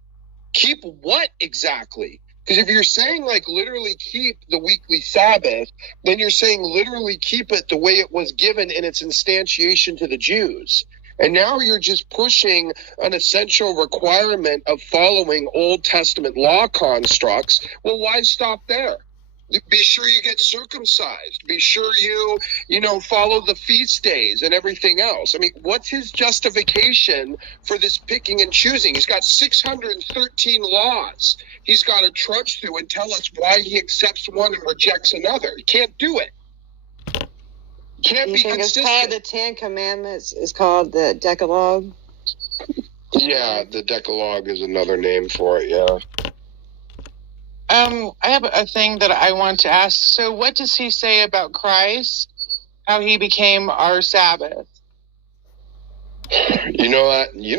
Keep what exactly? Because if you're saying like literally keep the weekly Sabbath, then you're saying literally keep it the way it was given in its instantiation to the Jews. And now you're just pushing an essential requirement of following Old Testament law constructs. Well, why stop there? Be sure you get circumcised. Be sure you follow the feast days and everything else. I mean, what's his justification for this picking and choosing? He's got 613 laws. He's got to trudge through and tell us why he accepts one and rejects another. He can't do it. Can't be consistent. It's called the Ten Commandments. It's called the Decalogue. Yeah, the Decalogue is another name for it, yeah. I have a thing that I want to ask. So what does he say about Christ? How he became our Sabbath? You know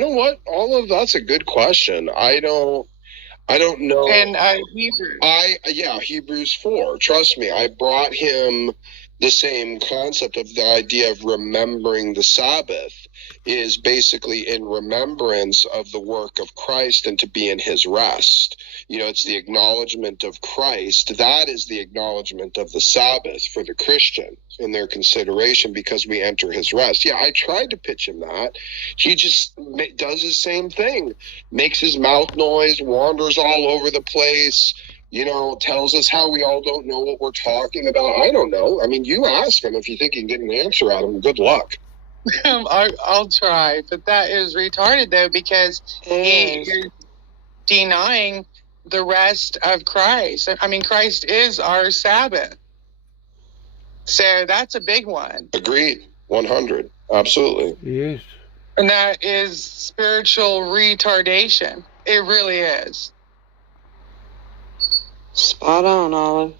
what? That's a good question. I don't know. And Hebrews. Hebrews 4. Trust me, I brought him the same concept of the idea of remembering the Sabbath is basically in remembrance of the work of Christ and to be in his rest. It's the acknowledgement of Christ. That is the acknowledgement of the Sabbath for the Christian in their consideration because we enter his rest. Yeah, I tried to pitch him that. He just does the same thing. Makes his mouth noise, wanders all over the place, tells us how we all don't know what we're talking about. I don't know. I mean, you ask him if you think you can get an answer out of him. Good luck. I'll try, but that is retarded though because he is denying the rest of Christ. I mean, Christ is our Sabbath, so that's a big one. Agreed, 100, absolutely. Yes, and that is spiritual retardation. It really is. Spot on, Olive.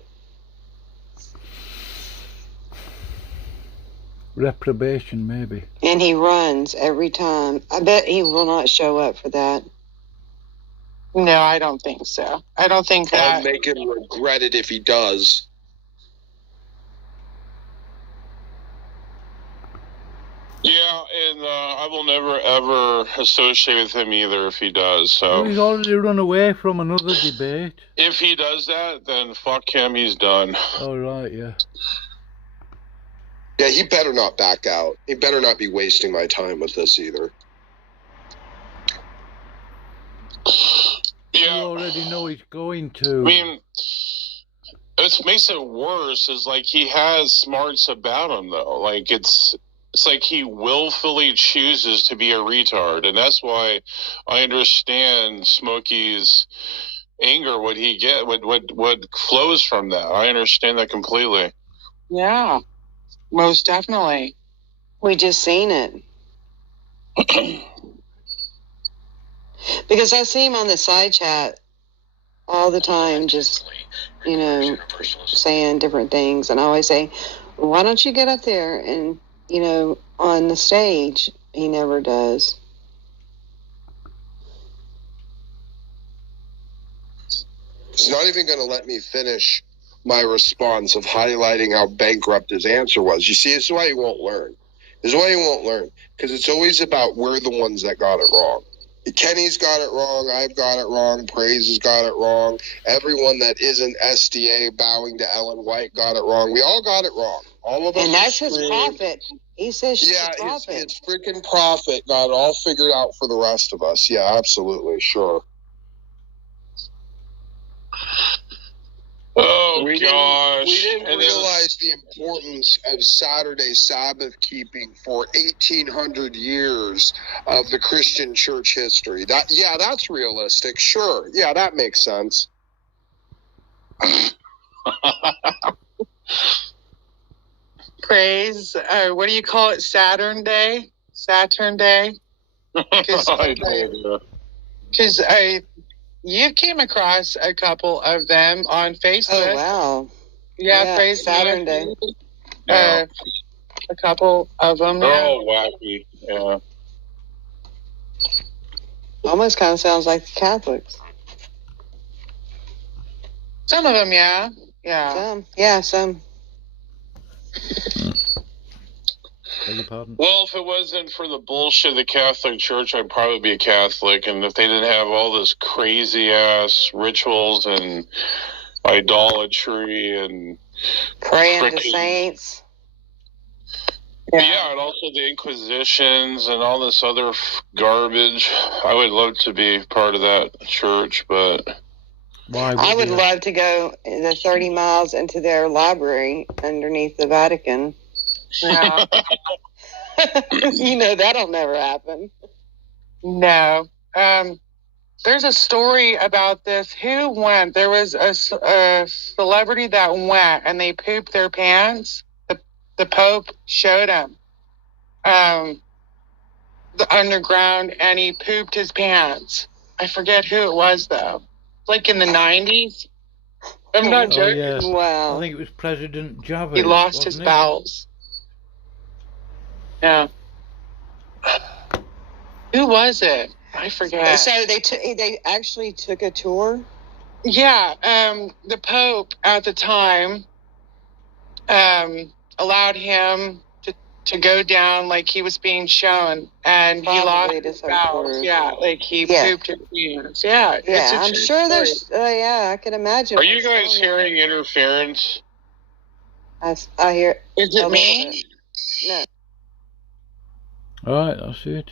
Reprobation, maybe. And he runs every time. I bet he will not show up for that. No, I don't think so. I don't think that. I'll make him regret it if he does. Yeah, and I will never, ever associate with him either if he does. So Well, he's already run away from another debate. if he does that, then fuck him, he's done. Oh, right, yeah. Yeah, he better not back out. He better not be wasting my time with this either. Yeah. You already know he's going to. I mean, what makes it worse is like he has smarts about him though. Like it's like he willfully chooses to be a retard, and that's why I understand Smokey's anger. What flows from that. I understand that completely. Yeah, most definitely. We just seen it. Because I see him on the side chat all the time, just, saying different things. And I always say, why don't you get up there and, on the stage? He never does. He's not even going to let me finish my response of highlighting how bankrupt his answer was. You see, this is why he won't learn. This is why he won't learn. Because it's always about we're the ones that got it wrong. Kenny's got it wrong. I've got it wrong. Praise has got it wrong. Everyone that isn't SDA bowing to Ellen White got it wrong. We all got it wrong. All of us. And that's his prophet. He says she's a prophet. His freaking prophet got it all figured out for the rest of us. Yeah, absolutely. Sure. Oh, we gosh. We didn't realize the importance of Saturday Sabbath keeping for 1,800 years of the Christian church history. That's realistic. Sure. Yeah, that makes sense. Praise. What do you call it? Saturn Day? Saturn Day? Because you came across a couple of them on Facebook. Oh, wow. Yeah, Praise Saturn Day. Yeah. A couple of them. They're Yeah. all wacky. Yeah. Almost kind of sounds like the Catholics. Some of them, yeah. Yeah. Some. Beg your pardon? Well, if it wasn't for the bullshit of the Catholic Church, I'd probably be a Catholic. And if they didn't have all this crazy ass rituals and idolatry and Praying to saints. Yeah, and also the Inquisitions and all this other garbage. I would love to be part of that church, but I would love to go the 30 miles into their library underneath the Vatican. Yeah. You know, that'll never happen. No. There's a story about this. Who went? There was a celebrity that went, and they pooped their pants. The Pope showed him the underground, and he pooped his pants. I forget who it was, though. Like in the 90s. I'm not joking. Yes. Wow. I think it was President Javid. He lost his bowels. Yeah. Who was it? I forget. So they actually took a tour? Yeah. The Pope at the time allowed him to go down like he was being shown, and he lost his bowels. Yeah, like he pooped his pants. Yeah. Yeah, I'm sure there's. Yeah, I can imagine. Are you guys hearing interference? I hear. Is it me? No. Alright, that's it.